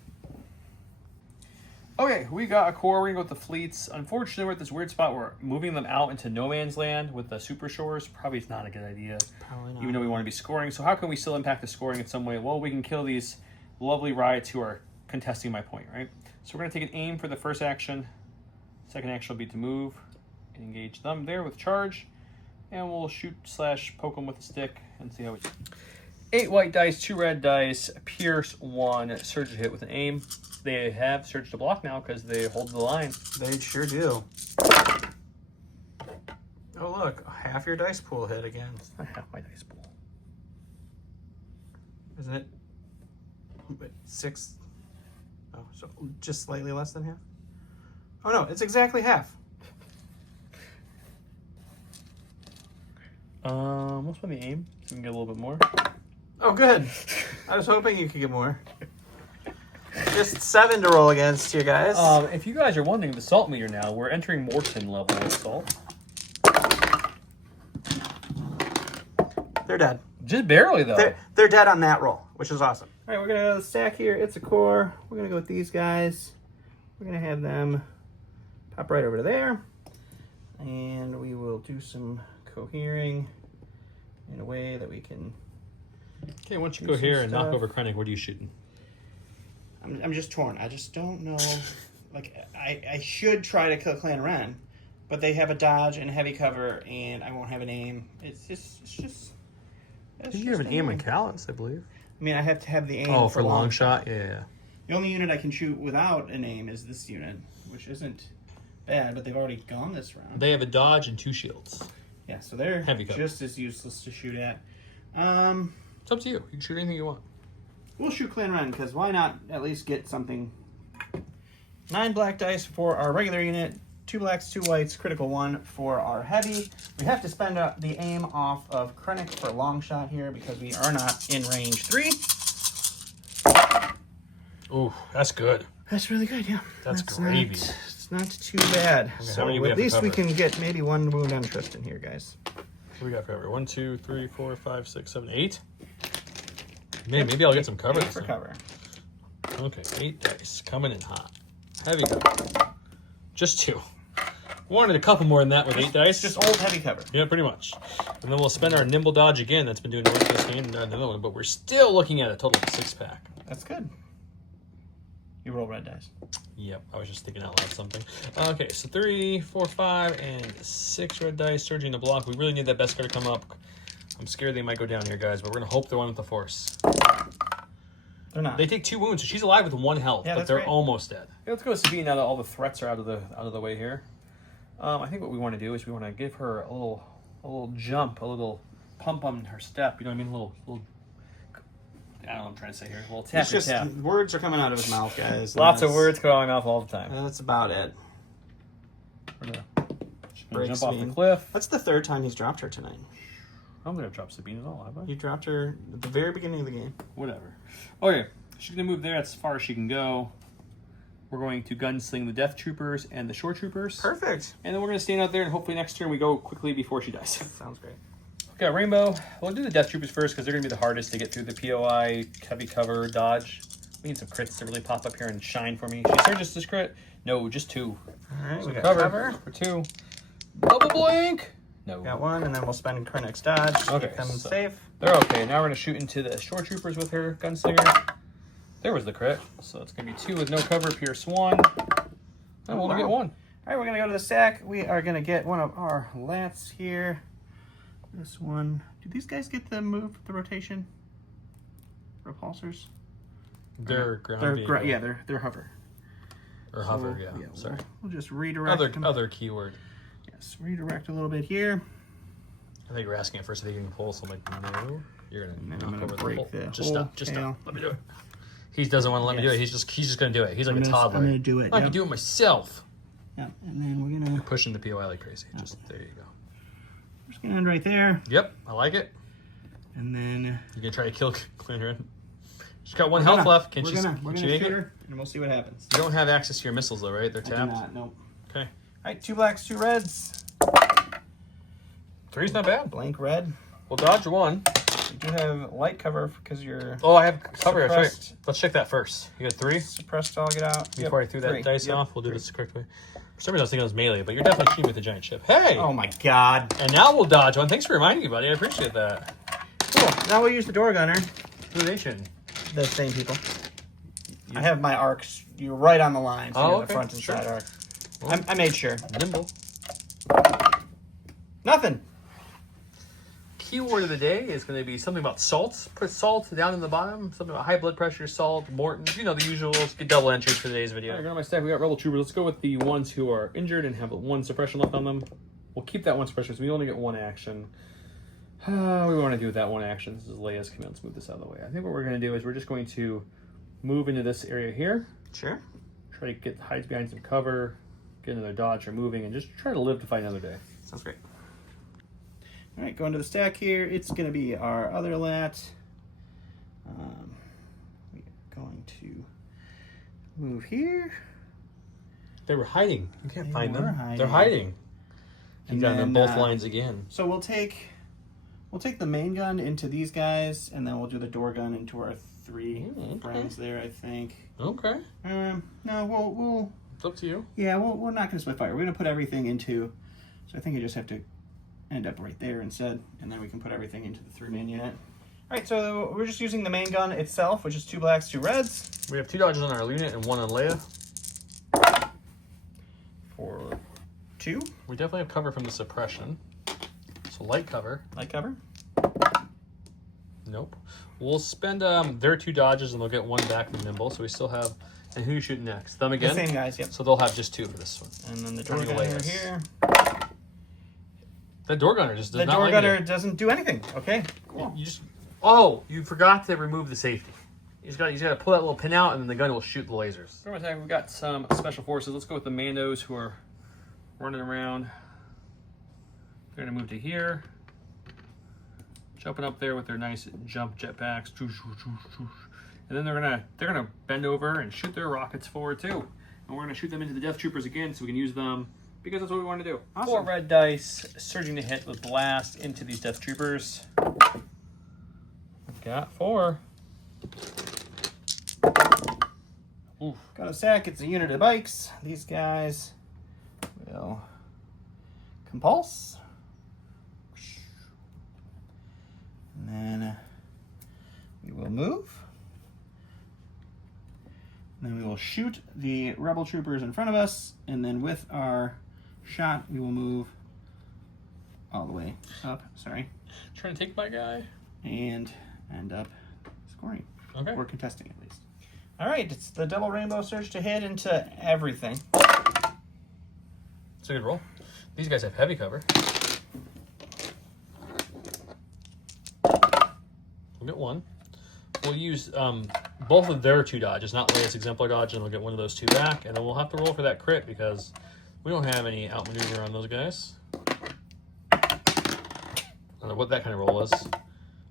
Okay, we got a core. We're going to go with the fleets. Unfortunately, we're at this weird spot where moving them out into no man's land with the super shores probably is not a good idea. Probably not. Even though we want to be scoring. So how can we still impact the scoring in some way? Well, we can kill these lovely riots who are contesting my point, right? So we're going to take an aim for the first action. Second action will be to move and engage them there with charge. And we'll shoot / poke them with a stick and see how we do. 8 white dice, 2 red dice, pierce 1, surge to hit with an aim. They have surge to block now because they hold the line. They sure do. Oh, look. Half your dice pool hit again. It's not half my dice pool. Isn't it? 6. Oh, so just slightly less than half? Oh, no. It's exactly half. Let's put the aim so we can get a little bit more. Oh, good. I was hoping you could get more. Just 7 to roll against you guys. If you guys are wondering the salt meter now, we're entering Morton level of salt. They're dead. Just barely, though. They're dead on that roll, which is awesome. All right, we're going to go to the stack here. It's a core. We're going to go with these guys. We're going to have them pop right over to there. And we will do some cohering in a way that we can... Okay, once you Do go here some and knock stuff. over Krennic, what are you shooting? I'm just torn. I just don't know. Like, I should try to kill Clan Ren, but they have a dodge and heavy cover, and I won't have an aim. It's just You have an aim on Callus, I believe. I mean, I have to have the aim. Oh, for long shot? Yeah. The only unit I can shoot without an aim is this unit, which isn't bad, but they've already gone this round. They have a dodge and 2 shields. Yeah, so they're Heavy cover. just as useless to shoot at. It's up to you. You can shoot anything you want. We'll shoot Clan Ren, because why not at least get something? 9 black dice for our regular unit, 2 blacks, 2 whites, critical 1 for our heavy. We have to spend the aim off of Krennic for long shot here because we are not in range 3. Ooh, that's good. That's really good, yeah. That's gravy. It's not too bad. Okay, so how many we at have to least we cover? can get maybe 1 wound on Tristan here, guys. What do we got for cover? 1, 2, 3, 4, 5, 6, 7, 8. Man, maybe I'll get some cover. 8 this for time. cover. Okay, 8 dice. Coming in hot. Heavy cover. Just 2. Wanted a couple more than that with 8 dice. Just old heavy cover. Yeah, pretty much. And then we'll spend our nimble dodge again. That's been doing work this game. Not another one, but we're still looking at a total of 6-pack. That's good. You roll red dice. Yep, I was just thinking out loud something. Okay, so 3, 4, 5, and 6 red dice. Surging the block. We really need that best card to come up. I'm scared they might go down here, guys, but we're going to hope they're one with the Force. They're not. They take 2 wounds, so she's alive with 1 health, Yeah, but that's they're great. almost dead. Okay, let's go to Sabine now that all the threats are out of the way here. I think what we want to do is we want to give her a little jump, a little pump on her step. You know what I mean? A little I don't know what I'm trying to say here. A little tap. It's just words are coming out of his mouth, guys. Lots of words come out of my mouth all the time. That's about it. We're gonna Breaks jump off the me. cliff. That's the 3rd time he's dropped her tonight. I'm gonna drop Sabine at all, have I? You dropped her at the very beginning of the game. Whatever. Okay, she's gonna move there. That's as far as she can go. We're going to gunsling the Death Troopers and the Shore Troopers. Perfect. And then we're gonna stand out there and hopefully next turn we go quickly before she dies. Sounds great. Okay, Rainbow. We'll do the Death Troopers first because they're gonna be the hardest to get through the POI, heavy cover, dodge. We need some crits to really pop up here and shine for me. She surges this crit. No, just 2. All right, So we got cover cover. for 2. Double blink. No. Got 1, and then we'll spend Krennic's dodge. Okay, Keep them so- safe. They're okay. Now we're gonna shoot into the Shore Troopers with her gunslinger. There was the crit. So it's gonna be 2 with no cover, Pierce 1. And we'll only get 1. All right, we're going to go to the stack. We are going to get one of our lats here. This one. Do these guys get the move, the rotation? Repulsors? They're ground They're vehicle. they're hover. Or hover, yeah. Sorry. We'll just redirect them. Other keyword. Yes, redirect a little bit here. I think you were asking at first if they can pull, so I'm like, no. You're And gonna then I'm knock gonna over break the pull. the Just whole stop. Just tail. stop. Let me do it. He doesn't want to let me do it. Yes. He's just gonna do it. He's like I'm a toddler. gonna do it. I Yep. can do it myself. Yeah, and then we're gonna Pushing the POI like crazy. Just there you go. just gonna end right there, Yep, I like it. and then You can try to kill Clinton. She's got 1 we're health gonna- left. Can we're she? gonna Can she make shoot it? her, and we'll see what happens. You don't have access to your missiles though, right? They're I do tapped. not. Nope. Okay. All right, 2 blacks, 2 reds. 3's not bad. Blank red. We'll dodge 1. You do have light cover because you're Oh, I have cover. That's right. Suppressed. Let's check that first. You got 3? suppressed. All get out Before I threw that 3. dice Yep, off, we'll do 3. this the correct way. For some reason, I was thinking it was melee, but you're definitely shooting with the giant ship. Hey! Oh my god. And now we'll dodge 1. Thanks for reminding me, buddy. I appreciate that. Cool. Now we'll use the door gunner. Who are they shooting? The same people. I have my arcs. You're right on the line. So Oh, you have okay. the front and Sure. side arc. Well- I made sure. Nimble. Nothing. Keyword of the day is going to be something about salt. Put salt down in the bottom. Something about high blood pressure, salt, Morton's. You know the usuals. Get double entries for today's video. All right, go to my stack. We got Rebel Troopers. Let's go with the ones who are injured and have 1 suppression left on them. We'll keep that 1 suppression, so we only get 1 action. We want to do with that 1 action. This is Leia's command. Let's move this out of the way. I think what we're going to do is we're just going to move into this area here. Sure. Try to get hides behind some cover, get another dodge or moving, and just try to live to fight another day. Sounds great. All right, going to the stack here. It's going to be our other lat. We're going to move here. They were hiding. You can't They find were them. hiding. They're hiding. And You got them then, both lines again. So we'll take the main gun into these guys, and then we'll do the door gun into our 3 okay. friends there. I think. Okay. No, we'll It's up to you. yeah, we're not going to split fire. We're going to put everything into. So I think you just have to end up right there instead, and then we can put everything into the 3-man unit. All right, so we're just using the main gun itself, which is 2 blacks, 2 reds. We have 2 dodges on our unit and 1 on Leia. For 2 We definitely have cover from the suppression. So light cover. light cover. Nope. We'll spend their 2 dodges and they'll get 1 back from Nimble. So we still have. And who you shooting next? Them again? The same guys, yep. So they'll have just 2 for this one. And then the door Turning away gunner this. here. That door gunner just does The not door like gunner it. doesn't do anything. Okay, cool. You just Oh, you forgot to remove the safety. He's got to pull that little pin out, and then the gun will shoot the lasers. We've got some special forces. Let's go with the Mandos who are running around. They're gonna move to here, jumping up there with their nice jump jetpacks, and then they're gonna bend over and shoot their rockets forward too. And we're gonna shoot them into the Death Troopers again, so we can use them because that's what we want to do. Awesome. 4 red dice, surging to hit with blast into these Death Troopers. We've got 4. Oof. Got a sack. It's a unit of bikes. These guys will compulse. And then we will move. And then we will shoot the rebel troopers in front of us. And then with our shot, we will move all the way up. Sorry. Trying to take my guy. And end up scoring. Okay. Or contesting at least. All right, it's the double rainbow surge to hit into everything. It's a good roll. These guys have heavy cover. We'll get 1. We'll use both of their 2 dodges, not Leia's exemplar dodge, and we'll get one of those 2 back, and then we'll have to roll for that crit because we don't have any outmaneuver on those guys. I don't know what that kind of roll is.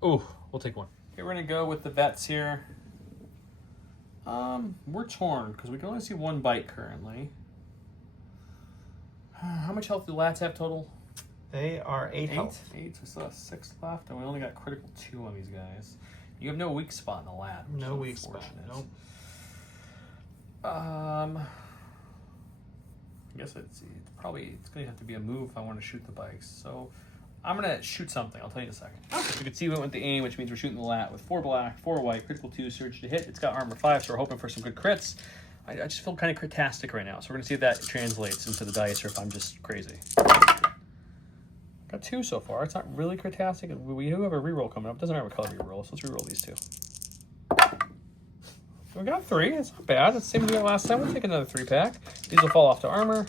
Ooh, we'll take 1. Okay, we're gonna go with the vets here. We're torn because we can only see 1 bite currently. How much health do lats have total? They are 8 health. 8, so we still have 6 left, and we only got critical 2 on these guys. You have no weak spot in the lat. No weak spot. Nope. I guess it's gonna have to be a move if I want to shoot the bikes. So I'm gonna shoot something. I'll tell you in a second. Okay. You can see we went with the aim, which means we're shooting the lat with 4 black, 4 white, critical 2, surge to hit. It's got armor 5, so we're hoping for some good crits. I just feel kind of critastic right now, so we're gonna see if that translates into the dice or if I'm just crazy. Got 2 so far. It's not really critastic. We do have a reroll coming up. It doesn't matter what color we roll, so let's reroll these 2. We got 3. It's not bad. It's the same as we got last time. We'll take another 3-pack. These will fall off to armor.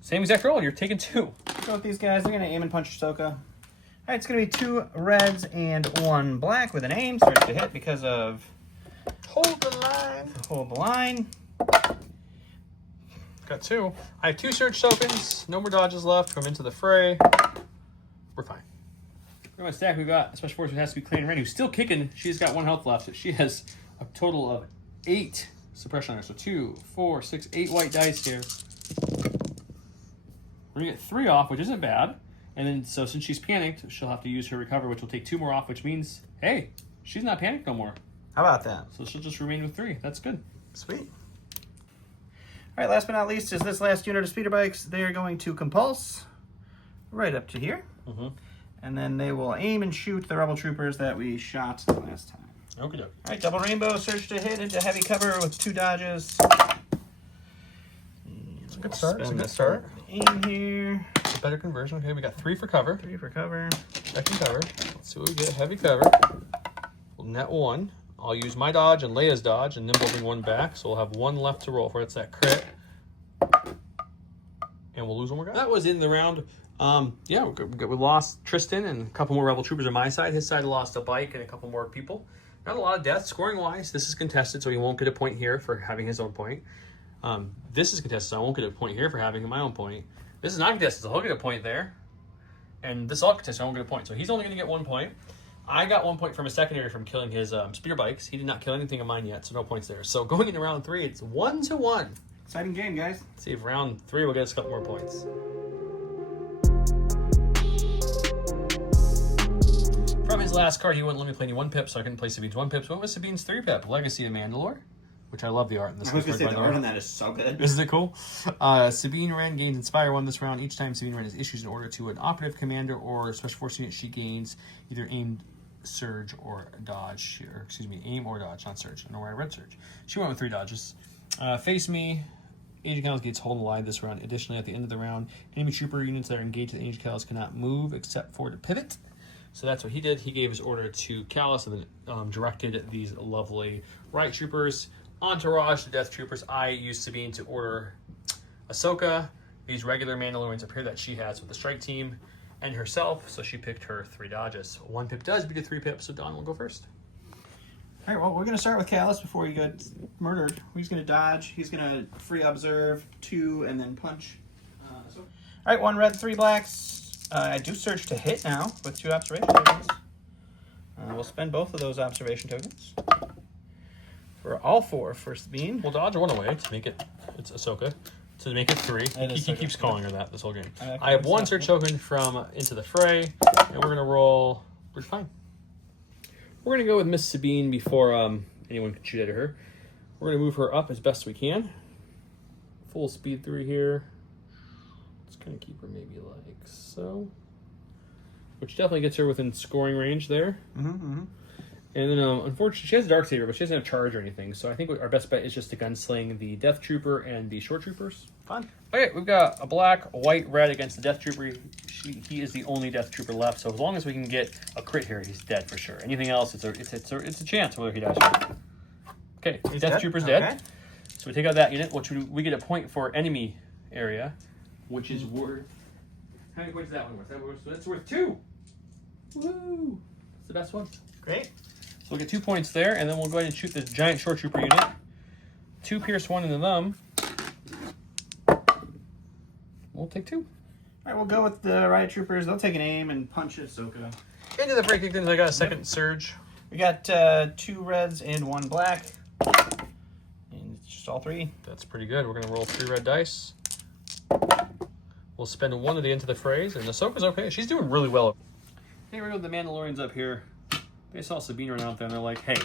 Same exact roll. You're taking 2. Go with these guys. I'm going to aim and punch Ahsoka. All right, it's going to be 2 reds and 1 black with an aim. Surge to hit because of... Hold the line. Hold the line. Got 2. I have 2 surge tokens. No more dodges left. Come into the fray. We're fine. For my stack, we've got Special Forces has to be Clan Ren, who's still kicking. She's got 1 health left. So she has a total of 8 suppression on her. So 2, 4, 6, 8 white dice here. We're going to get 3 off, which isn't bad. And then, so since she's panicked, she'll have to use her recover, which will take 2 more off, which means, hey, she's not panicked no more. How about that? So she'll just remain with 3. That's good. Sweet. All right, last but not least is this last unit of speeder bikes. They are going to compulse right up to here. Mm-hmm. And then they will aim and shoot the rebel troopers that we shot the last time. Okay. All right, double rainbow, surge to hit into heavy cover with 2 dodges. It's a good start. It's a good start. Aim here. It's a better conversion. Okay, we got 3 for cover. 3 for cover. Second cover. Let's see what we get. Heavy cover. We'll net 1. I'll use my dodge and Leia's dodge, and then we'll bring 1 back. So we'll have 1 left to roll for. It's that crit. And we'll lose 1 more guy. That was in the round. Yeah, we lost Tristan and a couple more rebel troopers on my side. His side lost a bike and a couple more people. Not a lot of deaths. Scoring-wise, this is contested, so he won't get a point here for having his own point. This is contested, so I won't get a point here for having my own point. This is not contested, so he'll get a point there. And this is all contested, so I won't get a point. So he's only going to get 1 point. I got 1 point from his secondary from killing his speeder bikes. He did not kill anything of mine yet, so no points there. So going into round 3, it's 1-1. Exciting game, guys. Let's see if round 3 will get us a couple more points. From his last card, he wouldn't let me play any 1-pip, so I couldn't play Sabine's 1-pip. So what was Sabine's 3-pip? Legacy of Mandalore, which I love the art in this. I was going to say, the art on that is so good. Isn't it cool? Sabine Wren gains Inspire 1 this round. Each time Sabine Wren is issued an order to an operative commander or special force unit, she gains either aim, surge, or dodge. Or, excuse me, aim or dodge, not surge. I don't know where I read surge. She went with 3 dodges. Face me. Agent Callus gates hold alive this round. Additionally, at the end of the round, enemy trooper units that are engaged with Agent Callus cannot move except for to pivot. So that's what he did. He gave his order to Callus and then directed these lovely Riot Troopers. Entourage, the Death Troopers. I used Sabine to order Ahsoka. These regular Mandalorians up here that she has with the strike team. and herself, so she picked her 3 dodges. 1 pip does beat a 3 pip, so Dawn will go first. All right, well, we're going to start with Callus before he gets murdered. He's going to dodge. He's going to free observe 2 and then punch. All right, 1 red, 3 blacks. I do search to hit now with 2 observation tokens. We'll spend both of those observation tokens for all 4 first beam. We'll dodge 1 away to make it, it's Ahsoka, to make it 3. He keeps calling her that this whole game. I have 1 search token from Into the Fray, and we're going to roll, we're fine. We're going to go with Miss Sabine before anyone can shoot at her. We're going to move her up as best we can. Full speed through here. Let's kind of keep her maybe like so. Which definitely gets her within scoring range there. And then, unfortunately, she has a Darksaber, but she doesn't have charge or anything. So I think our best bet is just to gunsling the Death Trooper and the Short Troopers. Fun. Okay, we've got a black, a white, red against the Death Trooper. He is the only Death Trooper left, so as long as we can get a crit here, he's dead for sure. Anything else, it's a chance whether he dies or not. Okay, He's Death dead? Trooper's dead. Okay. So we take out that unit, which we get a point for enemy area, which is worth... How many points is that one worth? That's worth 2! Woo! It's the best one. Great. So we'll get 2 points there, and then we'll go ahead and shoot the giant Short Trooper unit. 2 pierce, 1 in the thumb. We'll take 2. All right, we'll go with the Riot Troopers. They'll take an aim and punch Ahsoka. Into the break victims, I got a second surge. We got 2 reds and 1 black. And it's just all 3. That's pretty good. We're going to roll 3 red dice. We'll spend 1 of the Into the Frays, and Ahsoka's okay. She's doing really well. Here we go, the Mandalorians up here. They saw Sabine run out there, and they're like, hey,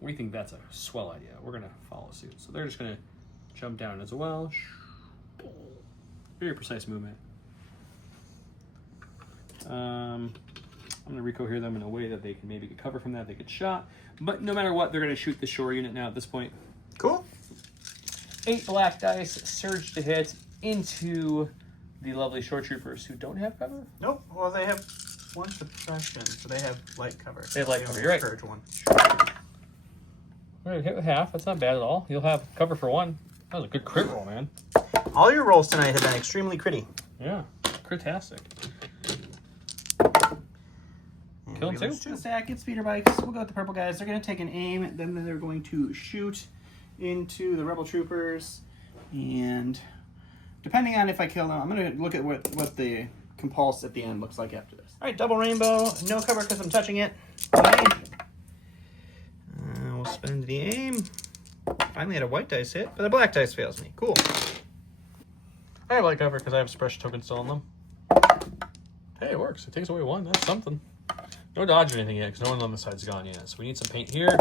we think that's a swell idea. We're going to follow suit. So they're just going to jump down as well. Very precise movement. I'm going to recohere them in a way that they can maybe get cover from that. They get shot. But no matter what, they're going to shoot the shore unit now at this point. Cool. 8 black dice, surge to hit into the lovely Short Troopers who don't have cover. Nope. Well, they have 1 suppression, so they have light cover. They have light cover, you're right. Courage 1. All right, hit with half. That's not bad at all. You'll have cover for 1. That was a good crit roll, man. All your rolls tonight have been extremely critty. Yeah, critastic. And Kill we 2. lose 2. Stack, get speeder bikes. We'll go with the purple guys. They're going to take an aim, then they're going to shoot into the rebel troopers. And depending on if I kill them, I'm going to look at what the compulse at the end looks like after this. All right, double rainbow. No cover because I'm touching it. We'll spend the aim. Finally had a white dice hit, but the black dice fails me. Cool. I have light cover because I have suppression tokens still on them. Hey, it works. It takes away 1. That's something. No dodge or anything yet because no one on the side's gone yet. So we need some paint here.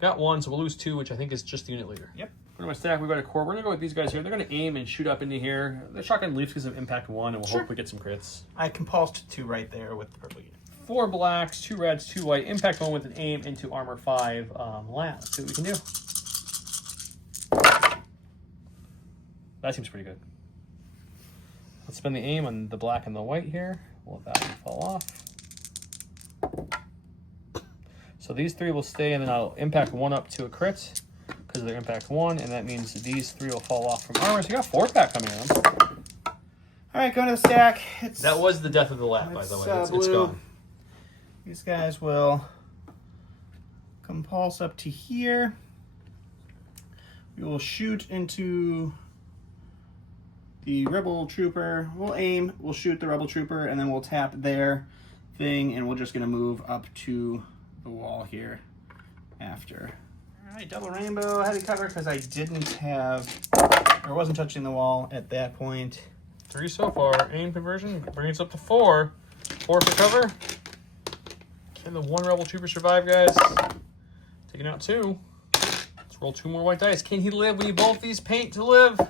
Got 1, so we'll lose 2, which I think is just the unit leader. Yep. For my stack, we've got a core. We're going to go with these guys here. They're going to aim and shoot up into here. The shotgun leaves because of impact 1, and we'll hope we get some crits. I compulsed 2 right there with the purple unit. 4 blacks, 2 reds, 2 white. Impact 1 with an aim into armor 5. Let's see what we can do. That seems pretty good. Let's spend the aim on the black and the white here. We'll let that one fall off. So these 3 will stay, and then I'll impact 1 up to a crit because of their impact 1, and that means these 3 will fall off from armor. So you got a 4-pack coming in. All right, going to the stack. That was the death of the lap, by the way. It's gone. These guys will compulse up to here. We will shoot into the rebel trooper. We'll aim, we'll shoot the rebel trooper, and then we'll tap their thing, and we're just going to move up to the wall here after. All right, double rainbow, heavy cover, because I didn't have, or wasn't touching the wall at that point. 3 so far. Aim conversion brings us up to 4. 4 for cover. Can the 1 rebel trooper survive, guys? Taking out 2. Let's roll 2 more white dice. Can he live? We need both these paint to live.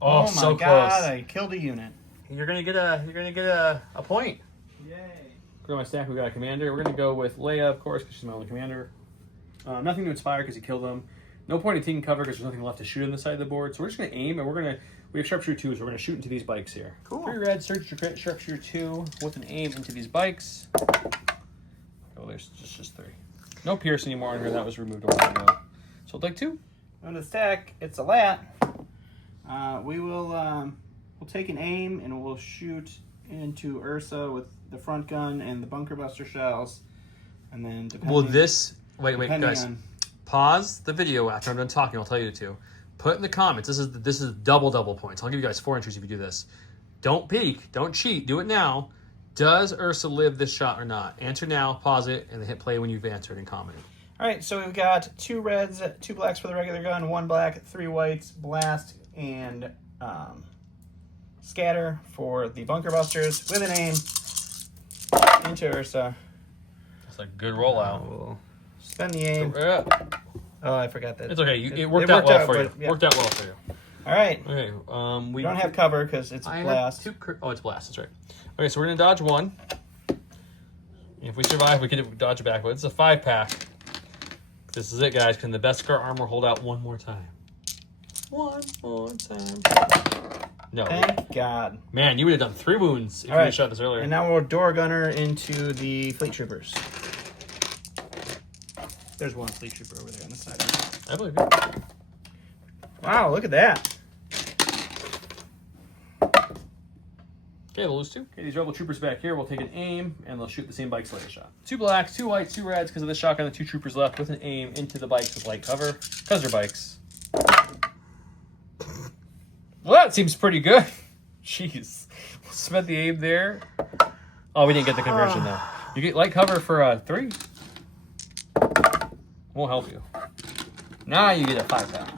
Oh, my so God! close. I killed a unit. You're gonna get a point. Yay! Go to my stack. We got a commander. We're gonna go with Leia, of course, because she's my only commander. Nothing to inspire because he killed them. No point in taking cover because there's nothing left to shoot on the side of the board. So we're just gonna aim, and we have sharpshooter 2, so we're gonna shoot into these bikes here. Cool. 3 red, search to crit, sharpshooter 2 with an aim into these bikes. Oh, there's just 3. No pierce anymore on here. That was removed a while ago. So I'll take 2. On the stack, it's a lat. We'll take an aim and we'll shoot into Ursa with the front gun and the bunker buster shells, and then depending. Well, this wait, depending guys, on- pause the video after I'm done talking. I'll tell you to put in the comments. This is double points. I'll give you guys 4 entries if you do this. Don't peek, don't cheat. Do it now. Does Ursa live this shot or not? Answer now. Pause it, and then hit play when you've answered and commented. All right, so we've got 2 reds, 2 blacks for the regular gun, 1 black, 3 whites, blast, and scatter for the bunker busters with an aim into Ursa. That's a good rollout. We'll spend the aim. Oh, I forgot that. It's okay. It worked out well for you. Yeah. Worked out well for you. All right. Okay. We don't have cover because it's blast. It's blast. That's right. Okay, so we're gonna dodge 1. If we survive, we can dodge it back. But it's a 5-pack. This is it, guys. Can the Beskar armor hold out one more time? One more time. No. Thank God. Man, you would have done 3 wounds if you had shot this earlier. And now we'll door gunner into the fleet troopers. There's 1 fleet trooper over there on the side. I believe you. Wow, look at that. Okay, they'll lose 2. Okay, these rebel troopers back here will take an aim, and they'll shoot the same bikes like a shot. 2 blacks, 2 whites, 2 reds, because of the shotgun, the 2 troopers left with an aim into the bikes with light cover, because they're bikes. Well, that seems pretty good. Jeez. Spent the aim there. Oh, we didn't get the conversion, though. You get light cover for 3. Won't help you. Now you get a 5-pack.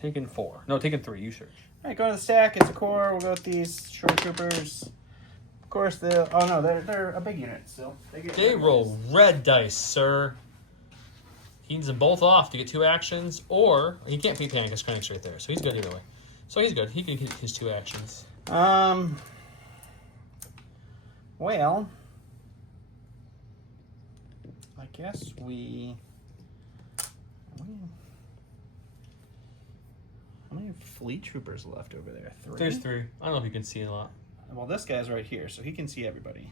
Taking 4. No, taking 3. You search. All right, go to the stack. It's a core. We'll go with these short troopers. Of course, they're a big unit still. They roll red dice, sir. He needs them both off to get 2 actions, or he can't be panic. His Krennic's right there, so he's good either way. So he's good. He can get his 2 actions. Well, I guess we. How many fleet troopers left over there? 3? There's 3. I don't know if you can see a lot. Well, this guy's right here, so he can see everybody.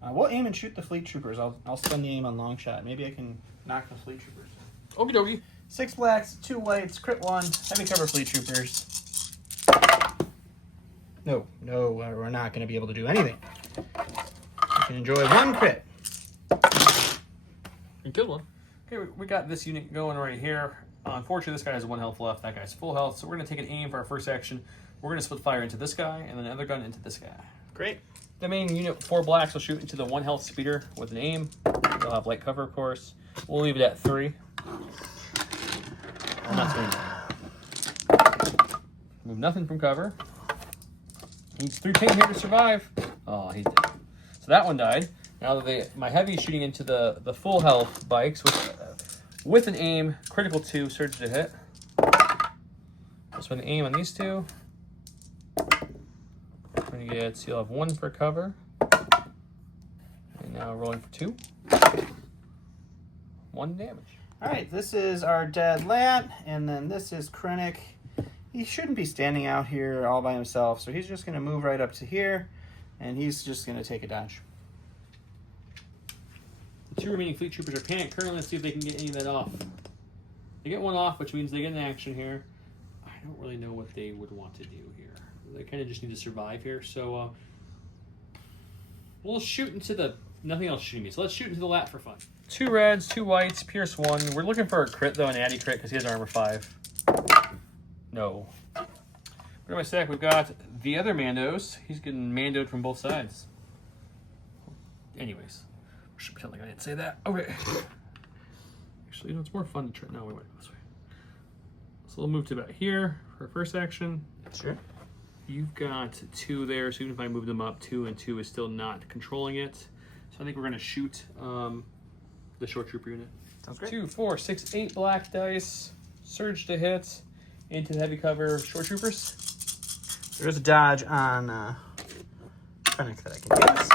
We'll aim and shoot the fleet troopers. I'll spend the aim on long shot. Maybe I can knock the fleet troopers. Okie dokie. 6 blacks, 2 whites, crit 1, heavy cover fleet troopers. No, we're not going to be able to do anything. You can enjoy 1 crit. You killed 1. Okay, we got this unit going right here. Unfortunately, this guy has 1 health left. That guy's full health. So we're going to take an aim for our first action. We're going to split fire into this guy, and then another gun into this guy. Great. The main unit, 4 blacks, will shoot into the 1 health speeder with an aim. They'll have light cover, of course. We'll leave it at 3. I'm not doing that. Move nothing from cover. Needs 3 ping here to survive. Oh, he's dead. So that one died. Now my heavy is shooting into the full health bikes with an aim, critical 2, surge to hit. Let's spend the aim on these 2. You'll have 1 for cover. And now rolling for 2. 1 damage. All right, this is our dead lat, and then this is Krennic. He shouldn't be standing out here all by himself, so he's just going to move right up to here, and he's just going to take a dodge. The 2 remaining fleet troopers are panicked currently. Let's see if they can get any of that off. They get 1 off, which means they get an action here. I don't really know what they would want to do here. They kind of just need to survive here. So we'll shoot into the... Nothing else shooting me. So let's shoot into the lat for fun. 2 reds, 2 whites, pierce 1. We're looking for a crit, though, an addy crit, because he has armor 5. No. Where my stack? We've got the other Mandos. He's getting Mandoed from both sides. Anyways. I should pretend like I didn't say that. Okay. Actually, you know, it's more fun to try. No, we went this way. So we'll move to about here for our first action. Sure. You've got 2 there, so even if I move them up, 2 and 2 is still not controlling it. So I think we're going to shoot the short trooper unit. Sounds great. 2, 4, 6, 8 black dice. Surge to hit. Into the heavy cover short troopers. There's a dodge on Krennic that I can use.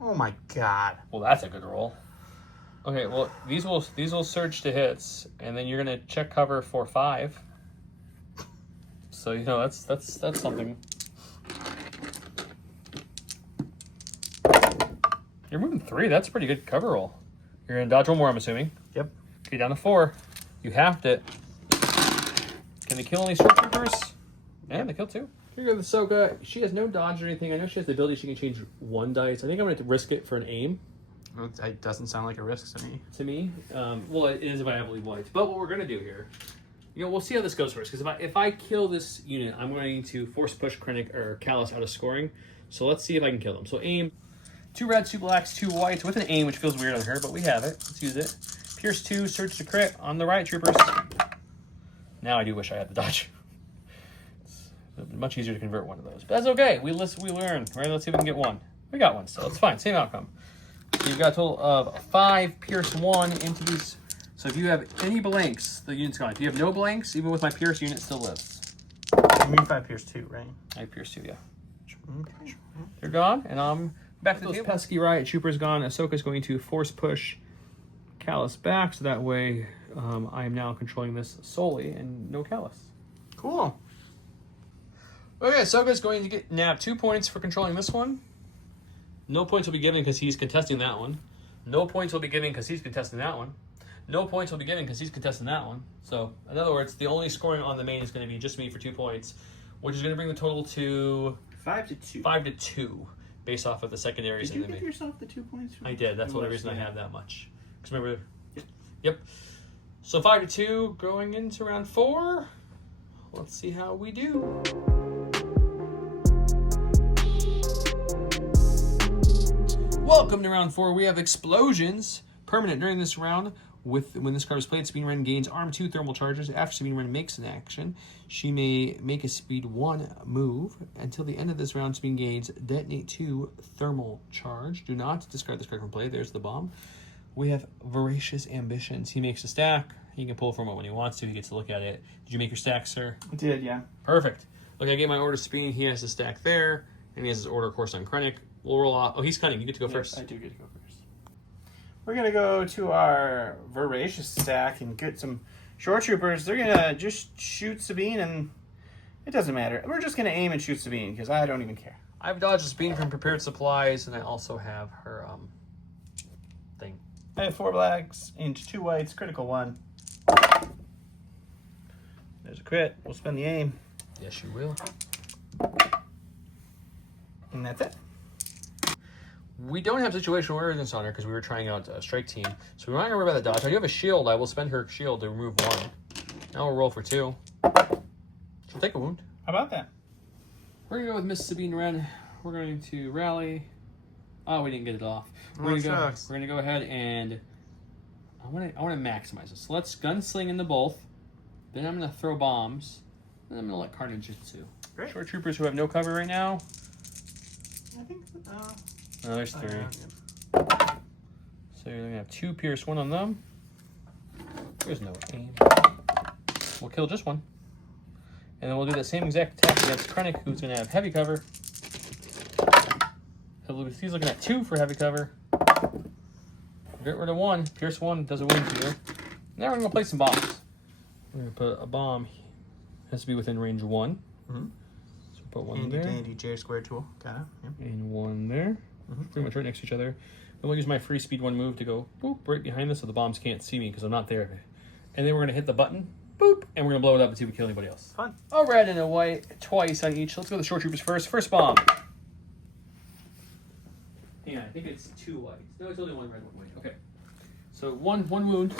Oh my god. Well, that's a good roll. Okay, well, these will surge to hits, and then you're going to check cover for 5. So, you know, that's something. You're moving 3. That's a pretty good cover roll. You're going to dodge 1 more, I'm assuming. Yep. Okay, down to 4. You halved it. Can they kill any short troopers? And the kill too. Here you go, the Ahsoka. She has no dodge or anything. I know she has the ability she can change one dice. I think I'm going to risk it for an aim. It doesn't sound like a risk to me. To me, well, it is if I have Leave White. But what we're going to do here, we'll see how this goes first. Because if I kill this unit, I'm going to force push Krennic or Kallus out of scoring. So let's see if I can kill them. So aim. 2 reds, 2 blacks, 2 whites with an aim, which feels weird on her, but we have it. Let's use it. Pierce 2, search to crit on the right, troopers. Now I do wish I had the dodge. It's much easier to convert one of those. But that's okay. We learn. Right? Let's see if we can get one. We got one still. It's fine. Same outcome. So you've got a total of 5, pierce 1 into these. So if you have any blanks, the unit's gone. If you have no blanks, even with my pierce, unit still lives. You mean 5 pierce 2, right? I pierce 2, yeah. Okay. They're gone, and I'm back to those pesky riot troopers gone. Ahsoka's going to force push Kallus back, so that way I am now controlling this solely and no Kallus. Cool. Okay, Ahsoka's going to get nab 2 points for controlling this one. No points will be given because he's contesting that one. No points will be given because he's contesting that one. No points will be given because he's contesting that one. So, in other words, the only scoring on the main is going to be just me for 2 points, which is going to bring the total to 5 to 2. 5 to 2, based off of the secondaries. Did you in the give main. yourself the 2 points? I did. That's the only reason I Yeah. have that much. Because remember, yep. So 5 to 2, going into round 4. Let's see how we do. Welcome to round 4. We have explosions permanent during this round. When this card is played, Sabine Wren gains arm 2 thermal charges. After Sabine Wren makes an action, she may make a speed 1 move. Until the end of this round, Sabine gains detonate 2 thermal charge. Do not discard this card from play. There's the bomb. We have Voracious Ambitions. He makes a stack. He can pull from it when he wants to. He gets to look at it. Did you make your stack, sir? I did, yeah. Perfect. Look, I gave my order to Sabine. He has the stack there. And he has his order, of course, on Krennic. We'll roll off. Oh, he's cunning. You get to go first. I do get to go first. We're going to go to our Voracious stack and get some short troopers. They're going to just shoot Sabine, and it doesn't matter. We're just going to aim and shoot Sabine, because I don't even care. I've dodged Sabine from prepared supplies, and I also have her thing. I have 4 blacks into 2 whites, critical 1. There's a crit. We'll spend the aim. Yes, you will. And that's it. We don't have situational awareness on her because we were trying out a strike team. So we're not going to worry about the dodge. I do have a shield. I will spend her shield to remove 1. Now we'll roll for 2. She'll take a wound. How about that? We're going to go with Miss Sabine Wren. We're going to rally. Oh, we didn't get it off. We're going to go ahead and I want to maximize this. So let's gunsling into both. Then I'm going to throw bombs. And I'm going to let Carnage Jitsu. Great. Short troopers who have no cover right now. I think No, there's 3. yeah. So you're going to have 2 pierce 1 on them. There's no aim. We'll kill just 1. And then we'll do that same exact attack against Krennic, who's going to have heavy cover. He's looking at 2 for heavy cover. Get rid of 1. Pierce 1 does a wound to you. Now we're going to play some bombs. We're going to put a bomb. Has to be within range 1. Mm-hmm. So put 1 Handy there. dandy J square tool. Got it. Yep. And 1 there. Pretty much right next to each other. And we'll use my free speed 1 move to go boop right behind this so the bombs can't see me because I'm not there. And then we're going to hit the button. Boop. And we're going to blow it up and see if we kill anybody else. Fun. A red and a white twice on each. Let's go with the short troopers first. First bomb. Hang on, I think it's 2 whites. No, it's only 1 red, 1 white. Okay. So one wound,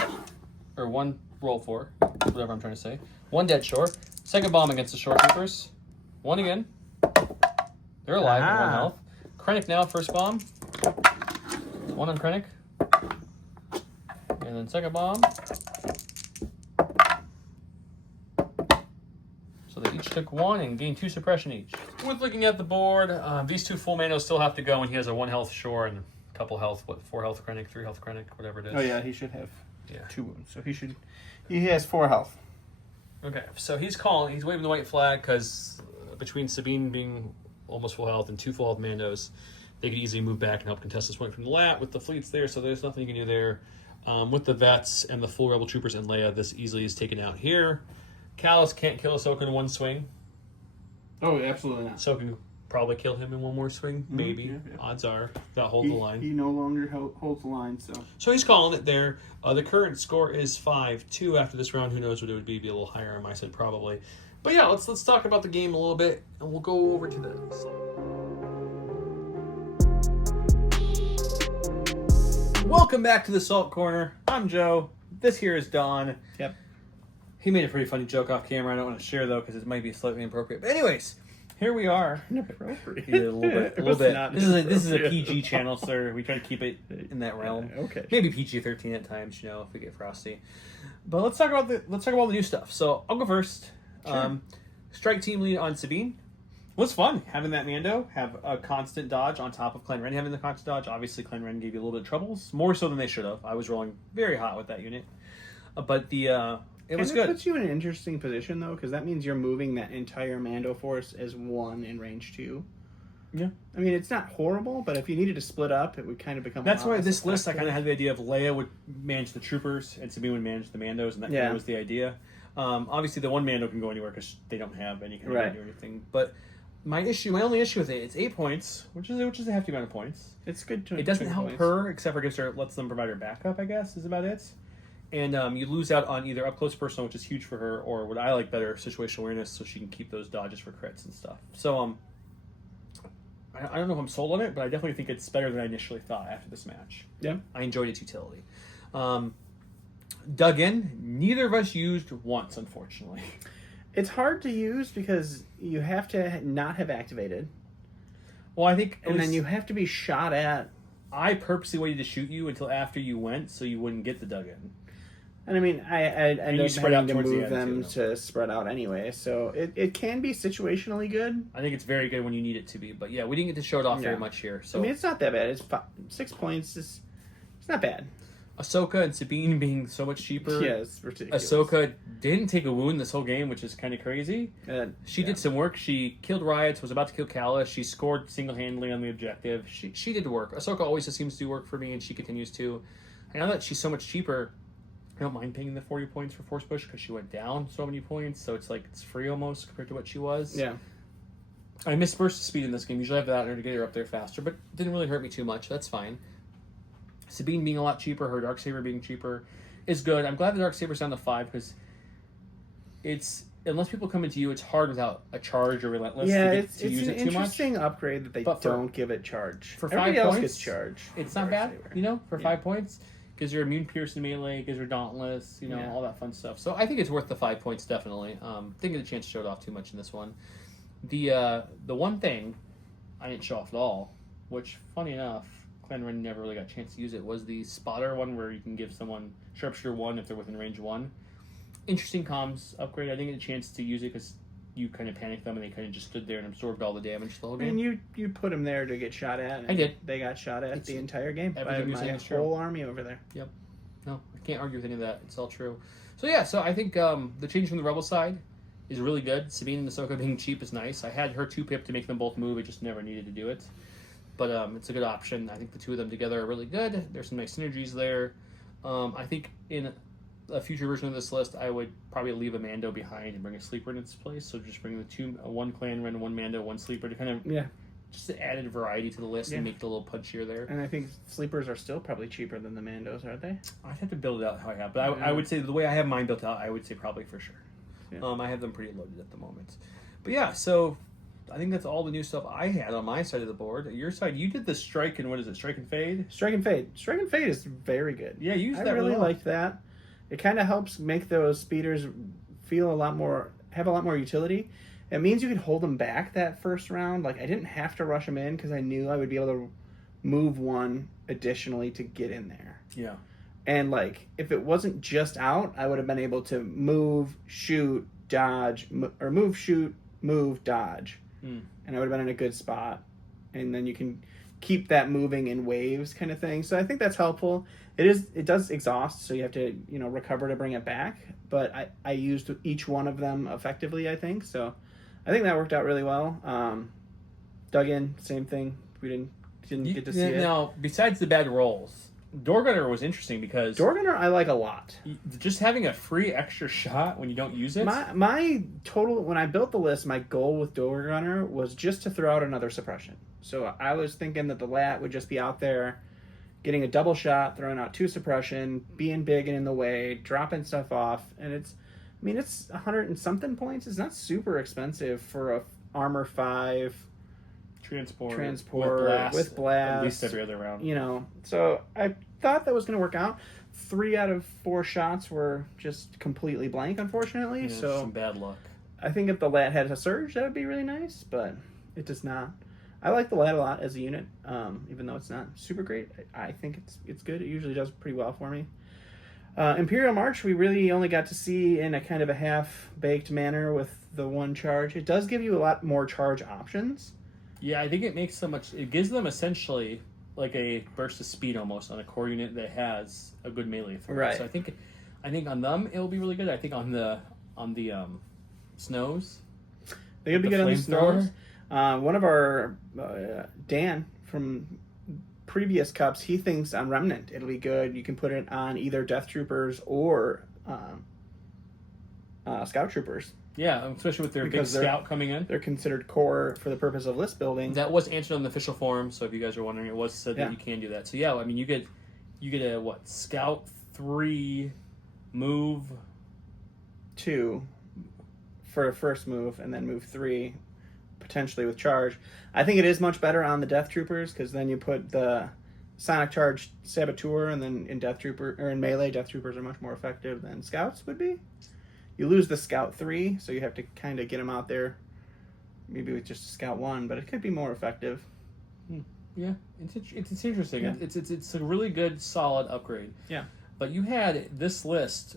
or 1 roll for, whatever I'm trying to say. 1 dead shore. Second bomb against the short troopers. 1 again. They're alive at 1 health. Krennic now, first bomb. 1 on Krennic. And then second bomb. So they each took 1 and gained 2 suppression each. With looking at the board, these 2 full manos still have to go, and he has a 1 health shore and a couple health, 4 health Krennic, 3 health Krennic, whatever it is. Oh yeah, he should have 2 wounds. So he has 4 health. Okay, so he's waving the white flag because between Sabine being almost full health and 2 full health Mandos, they could easily move back and help contest this point from the lat with the fleets there, so there's nothing you can do there. With the vets and the full rebel troopers and Leia, this easily is taken out here. Kallus can't kill Ahsoka in 1 swing. Oh, absolutely not. Ahsoka probably kill him in one more swing. Maybe. yeah. Odds are that hold the line. He no longer holds the line, so. So he's calling it there. The current score is 5-2 after this round. Who knows what it would be? Be a little higher on my side probably. But yeah, let's talk about the game a little bit, and we'll go over to this. Welcome back to the Salt Corner. I'm Joe. This here is Don. Yep. He made a pretty funny joke off camera. I don't want to share though because it might be slightly inappropriate. But anyways, here we are. Inappropriate. Yeah, a little bit. A little bit. Not This is a inappropriate. PG channel, sir. We try to keep it in that realm. Okay. Maybe PG-13 at times, if we get frosty. But let's talk about the new stuff. So I'll go first. Sure. Strike team lead on Sabine. Was fun having that Mando have a constant dodge on top of Clan Ren having the constant dodge. Obviously, Clan Ren gave you a little bit of troubles, more so than they should have. I was rolling very hot with that unit, but it was good. It puts you in an interesting position though, because that means you're moving that entire Mando force as one in range 2. Yeah. I mean, it's not horrible, but if you needed to split up, it would kind of become. That's a lot why less this list I effective. kind of had the idea of Leia would manage the troopers and Sabine would manage the Mandos, and that kind of was the idea. Obviously, the one Mando can go anywhere because they don't have any kind of or anything. But my only issue with it, it's 8 points, which is a hefty amount of points. It's good to. It doesn't help points. her, except for lets them provide her backup, I guess, is about it. And you lose out on either up close personal, which is huge for her, or what I like better, situational awareness, so she can keep those dodges for crits and stuff. So I don't know if I'm sold on it, but I definitely think it's better than I initially thought after this match. Yeah. I enjoyed its utility. Dug in. Neither of us used once, unfortunately. It's hard to use because you have to not have activated, Well, I think, and then you have to be shot at. I purposely waited to shoot you until after you went, so you wouldn't get the dug in. And I mean, I end you up spread out having to towards the move end, them too, to spread out anyway, so it can be situationally good. I think it's very good when you need it to be, but yeah, we didn't get to show it off very much here. So I mean, it's not that bad. It's 6 points. It's not bad. Ahsoka and Sabine being so much cheaper. Yeah, it's ridiculous. Ahsoka didn't take a wound this whole game, which is kind of crazy. She did some work. She killed riots, was about to kill Kala. She scored single-handedly on the objective. She did work. Ahsoka always just seems to do work for me, and she continues to. And now that she's so much cheaper, I don't mind paying the 40 points for Force Push because she went down so many points, so it's like it's free almost compared to what she was. Yeah. I missed burst of speed in this game. Usually I have that in order to get her up there faster, but it didn't really hurt me too much. That's fine. Sabine being a lot cheaper, her Darksaber being cheaper is good. I'm glad the Darksaber's down to 5 because it's, unless people come into you, it's hard without a charge or relentless to use it too much. It's an interesting upgrade that they don't give it charge. For Everybody 5 else points, gets charge. It's not bad, for 5 points. Gives her immune pierce and melee, gives her dauntless, all that fun stuff. So I think it's worth the 5 points, definitely. Didn't get a chance to show it off too much in this one. The one thing I didn't show off at all, which, funny enough, Clan Ren never really got a chance to use it, was the spotter one where you can give someone Sharpshooter 1 if they're within range 1. Interesting comms upgrade. I didn't get a chance to use it because you kind of panicked them and they kind of just stood there and absorbed all the damage the whole game. And you put them there to get shot at. And I did. They got shot at the entire game by everything you're saying my is true. whole army over there. Yep. No, I can't argue with any of that. It's all true. So yeah, so I think the change from the Rebel side is really good. Sabine and Ahsoka being cheap is nice. I had her 2-pip to make them both move. I just never needed to do it. But it's a good option. I think the two of them together are really good. There's some nice synergies there. I think in a future version of this list, I would probably leave a Mando behind and bring a sleeper in its place. So just bring the one Clan Ren, one Mando, one sleeper to kind of just added variety to the list and make it a little punchier there. And I think sleepers are still probably cheaper than the Mandos, aren't they? I'd have to build it out how I have, but I would say the way I have mine built out, I would say probably for sure. Yeah. I have them pretty loaded at the moment. But yeah, so I think that's all the new stuff I had on my side of the board. Your side, you did the Strike and what is it? Strike and Fade? Strike and Fade. Strike and Fade is very good. Yeah, you used I that really well. liked that. It kind of helps make those speeders have a lot more utility. It means you can hold them back that first round. Like, I didn't have to rush them in because I knew I would be able to move one additionally to get in there. Yeah. And, like, if it wasn't just out, I would have been able to move, shoot, dodge, or move, shoot, move, dodge. And I would have been in a good spot. And then you can keep that moving in waves kind of thing. So I think that's helpful. It does exhaust, so you have to, recover to bring it back. But I used each one of them effectively, I think. So I think that worked out really well. Dug in, same thing. We didn't get to see it. Now, besides the bad rolls, Door Gunner was interesting because Door Gunner I like a lot. just having a free extra shot when you don't use it. My total, when I built the list, my goal with Door Gunner was just to throw out another suppression. So I was thinking that the Lat would just be out there getting a double shot, throwing out 2 suppression, being big and in the way, dropping stuff off. And it's 100 and something points. It's not super expensive for a armor 5 transport with blast at least every other round. You know, so I thought that was going to work out. 3 out of 4 shots were just completely blank, unfortunately. Yeah, so some bad luck. I think if the Lat had a surge, that would be really nice, but it does not. I like the Lat a lot as a unit, even though it's not super great. I think it's good. It usually does pretty well for me. Imperial March, we really only got to see in a kind of a half-baked manner with the 1 charge. It does give you a lot more charge options. Yeah, I think it makes so much. It gives them essentially like a burst of speed almost on a core unit that has a good melee threat. Right. So I think on them it'll be really good. I think on the snows, They're gonna be good on the snows. One of our Dan from previous cups, he thinks on Remnant it'll be good. You can put it on either Death Troopers or Scout Troopers. Yeah, especially with their Because big scout coming in. They're considered core for the purpose of list building. That was answered on the official forum, so if you guys are wondering, it was said Yeah. that you can do that. So yeah, I mean you get a what, scout 3 move 2 for a first move, and then move 3 potentially with charge. I think it is much better on the Death Troopers because then you put the Sonic Charge Saboteur, and then in Death Trooper or in melee, Death Troopers are much more effective than Scouts would be. You lose the Scout 3, so you have to kind of get them out there, maybe with just a Scout 1, but it could be more effective. Yeah, it's interesting. Yeah. It's a really good, solid upgrade. Yeah. But you had this list.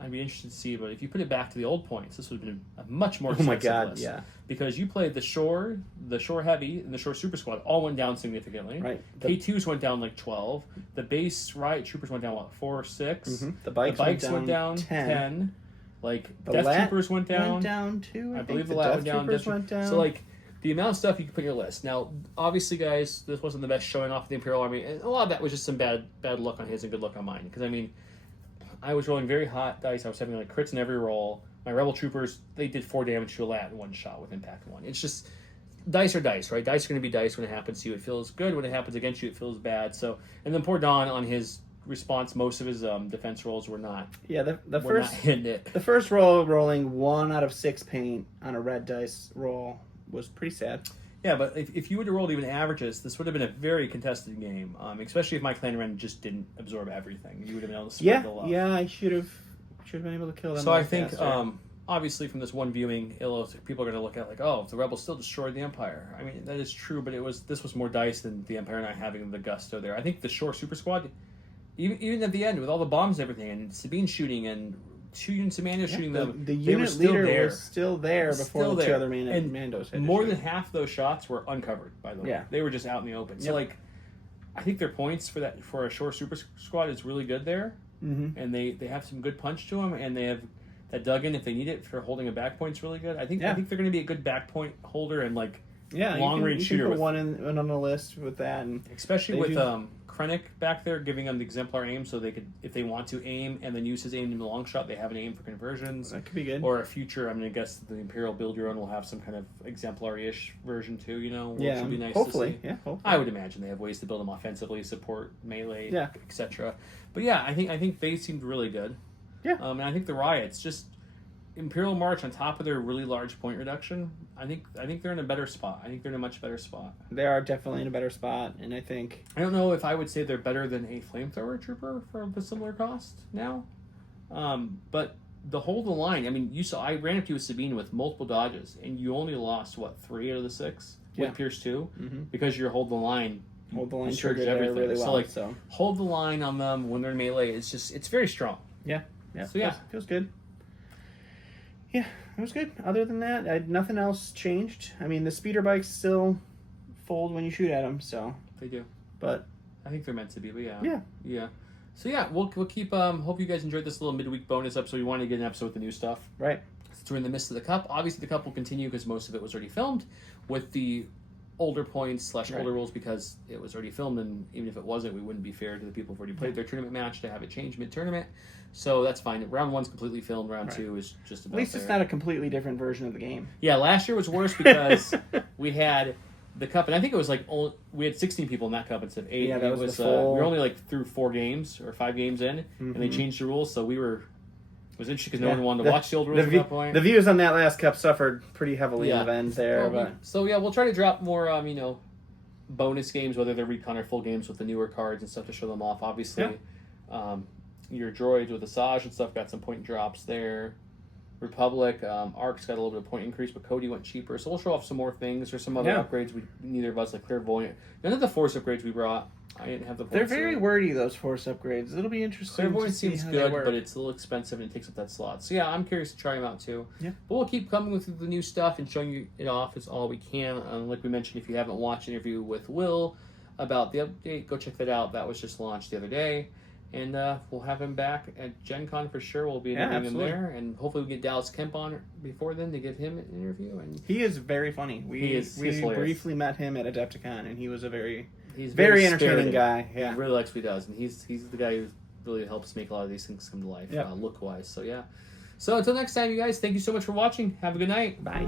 I'd be interested to see, but if you put it back to the old points, this would have been a much more expensive list. Yeah. Because you played the Shore Heavy, and the Shore Super Squad all went down significantly. Right. K2s went down like 12. The base Riot Troopers went down, what, 4 or 6? Mm-hmm. The bikes went down 10. Like, the Death Lat Troopers went down. Too. I think believe the the Lat Death went down. Troopers went down. So, like, the amount of stuff you can put in your list. Now, obviously, guys, this wasn't the best showing off of the Imperial Army, and a lot of that was just some bad luck on his and good luck on mine. Because, I mean, I was rolling very hot dice. I was having, like, crits in every roll. My Rebel Troopers, they did 4 damage to a Lat in 1 shot with Impact 1. It's just, dice are dice, right? Dice are going to be dice. When it happens to you, it feels good. When it happens against you, it feels bad. So, and then poor Don on his response, most of his defense rolls were not. Yeah, the were first not hitting it. The first roll, rolling 1 out of 6 paint on a red dice roll, was pretty sad. Yeah, but if you would have rolled even averages, this would have been a very contested game. Especially if my Clan Ren just didn't absorb everything, you would have been able to spread the love. Yeah, I should have been able to kill them. So I think, faster. obviously, from this one viewing, people are going to look at like, oh, the Rebels still destroyed the Empire. I mean, that is true, but this was more dice than the Empire not having the gusto there. I think the Shore Super Squad, even at the end with all the bombs and everything, and Sabine shooting and 2 units of Mando shooting them, the they were unit still leader there. was still there before Still the 2 there. other And Mandos had more to than shoot. half those shots were uncovered, by the way. Yeah. They were just out in the open. So, like, I think their points for a Shore Super Squad is really good there. Mm-hmm. And they have some good punch to them, and they have that dug-in if they need it for holding a back point's really good. I think they're going to be a good back point holder and, like, long-range shooter. You can put one on the list with that. And especially with Krennic back there, giving them the exemplar aim so they could, if they want to aim and then use his aim in the long shot, they have an aim for conversions. That could be good. Or a future, I'm going to guess that the Imperial Build Your Own will have some kind of exemplary-ish version too, which would be nice hopefully. to see. Yeah, hopefully. I would imagine they have ways to build them offensively, support melee, Yeah. etc. But yeah, I think they seemed really good. Yeah. And I think the Riots, just Imperial March on top of their really large point reduction, I think they're in a better spot. I think they're in a much better spot. They are definitely in a better spot, and I think I don't know if I would say they're better than a Flamethrower Trooper for a similar cost now. But the hold the line, I mean, I ran up to you with Sabine with multiple dodges, and you only lost, 3 out of the 6 with Pierce 2? Mm-hmm. Because your hold the line triggered surged everything really well. So, hold the line on them when they're in melee. It's very strong. Yeah. So yeah, feels good. Yeah, it was good. Other than that, nothing else changed. I mean, the speeder bikes still fold when you shoot at them, so they do. But I think they're meant to be. But yeah. So yeah, we'll keep. Hope you guys enjoyed this little midweek bonus episode. We wanted to get an episode with the new stuff. Right. Since we're in the midst of the cup, obviously the cup will continue because most of it was already filmed. With the older points / older rules because it was already filmed, and even if it wasn't, we wouldn't be fair to the people who've already played their tournament match to have it change mid-tournament. So that's fine. Round 1's completely filmed. Round 2 is just about At least it's not a completely different version of the game. Yeah, last year was worse because we had the cup, and I think it was like we had 16 people in that cup instead of 8. Yeah, that it was we were only like through 4 games or 5 games in, and they changed the rules, so we were. It was interesting because no one wanted to watch the old rules at that point. The views on that last cup suffered pretty heavily in the end there. We'll try to drop more, bonus games, whether they're recon or full games with the newer cards and stuff to show them off. Obviously, your droids with Asajj and stuff got some point drops there. Republic, Ark's got a little bit of point increase, but Cody went cheaper. So we'll show off some more things or some other upgrades. Neither of us, like Clairvoyant. None of the Force upgrades we brought. I didn't have the points. They're very wordy, those Force upgrades. It'll be interesting. Clairvoyant seems good, but it's a little expensive and it takes up that slot. So yeah, I'm curious to try them out too. Yeah. But we'll keep coming with the new stuff and showing you it off as all we can. Like we mentioned, if you haven't watched an interview with Will about the update, go check that out. That was just launched the other day. And we'll have him back at Gen Con for sure. We'll be interviewing him there. And hopefully we'll get Dallas Kemp on before then to give him an interview. And he is very funny. He's we hilarious. Briefly met him at Adepticon, and he was a very entertaining spirited guy. Yeah. He really likes what he does. And he's the guy who really helps make a lot of these things come to life, look-wise. So, yeah. So until next time, you guys, thank you so much for watching. Have a good night. Bye.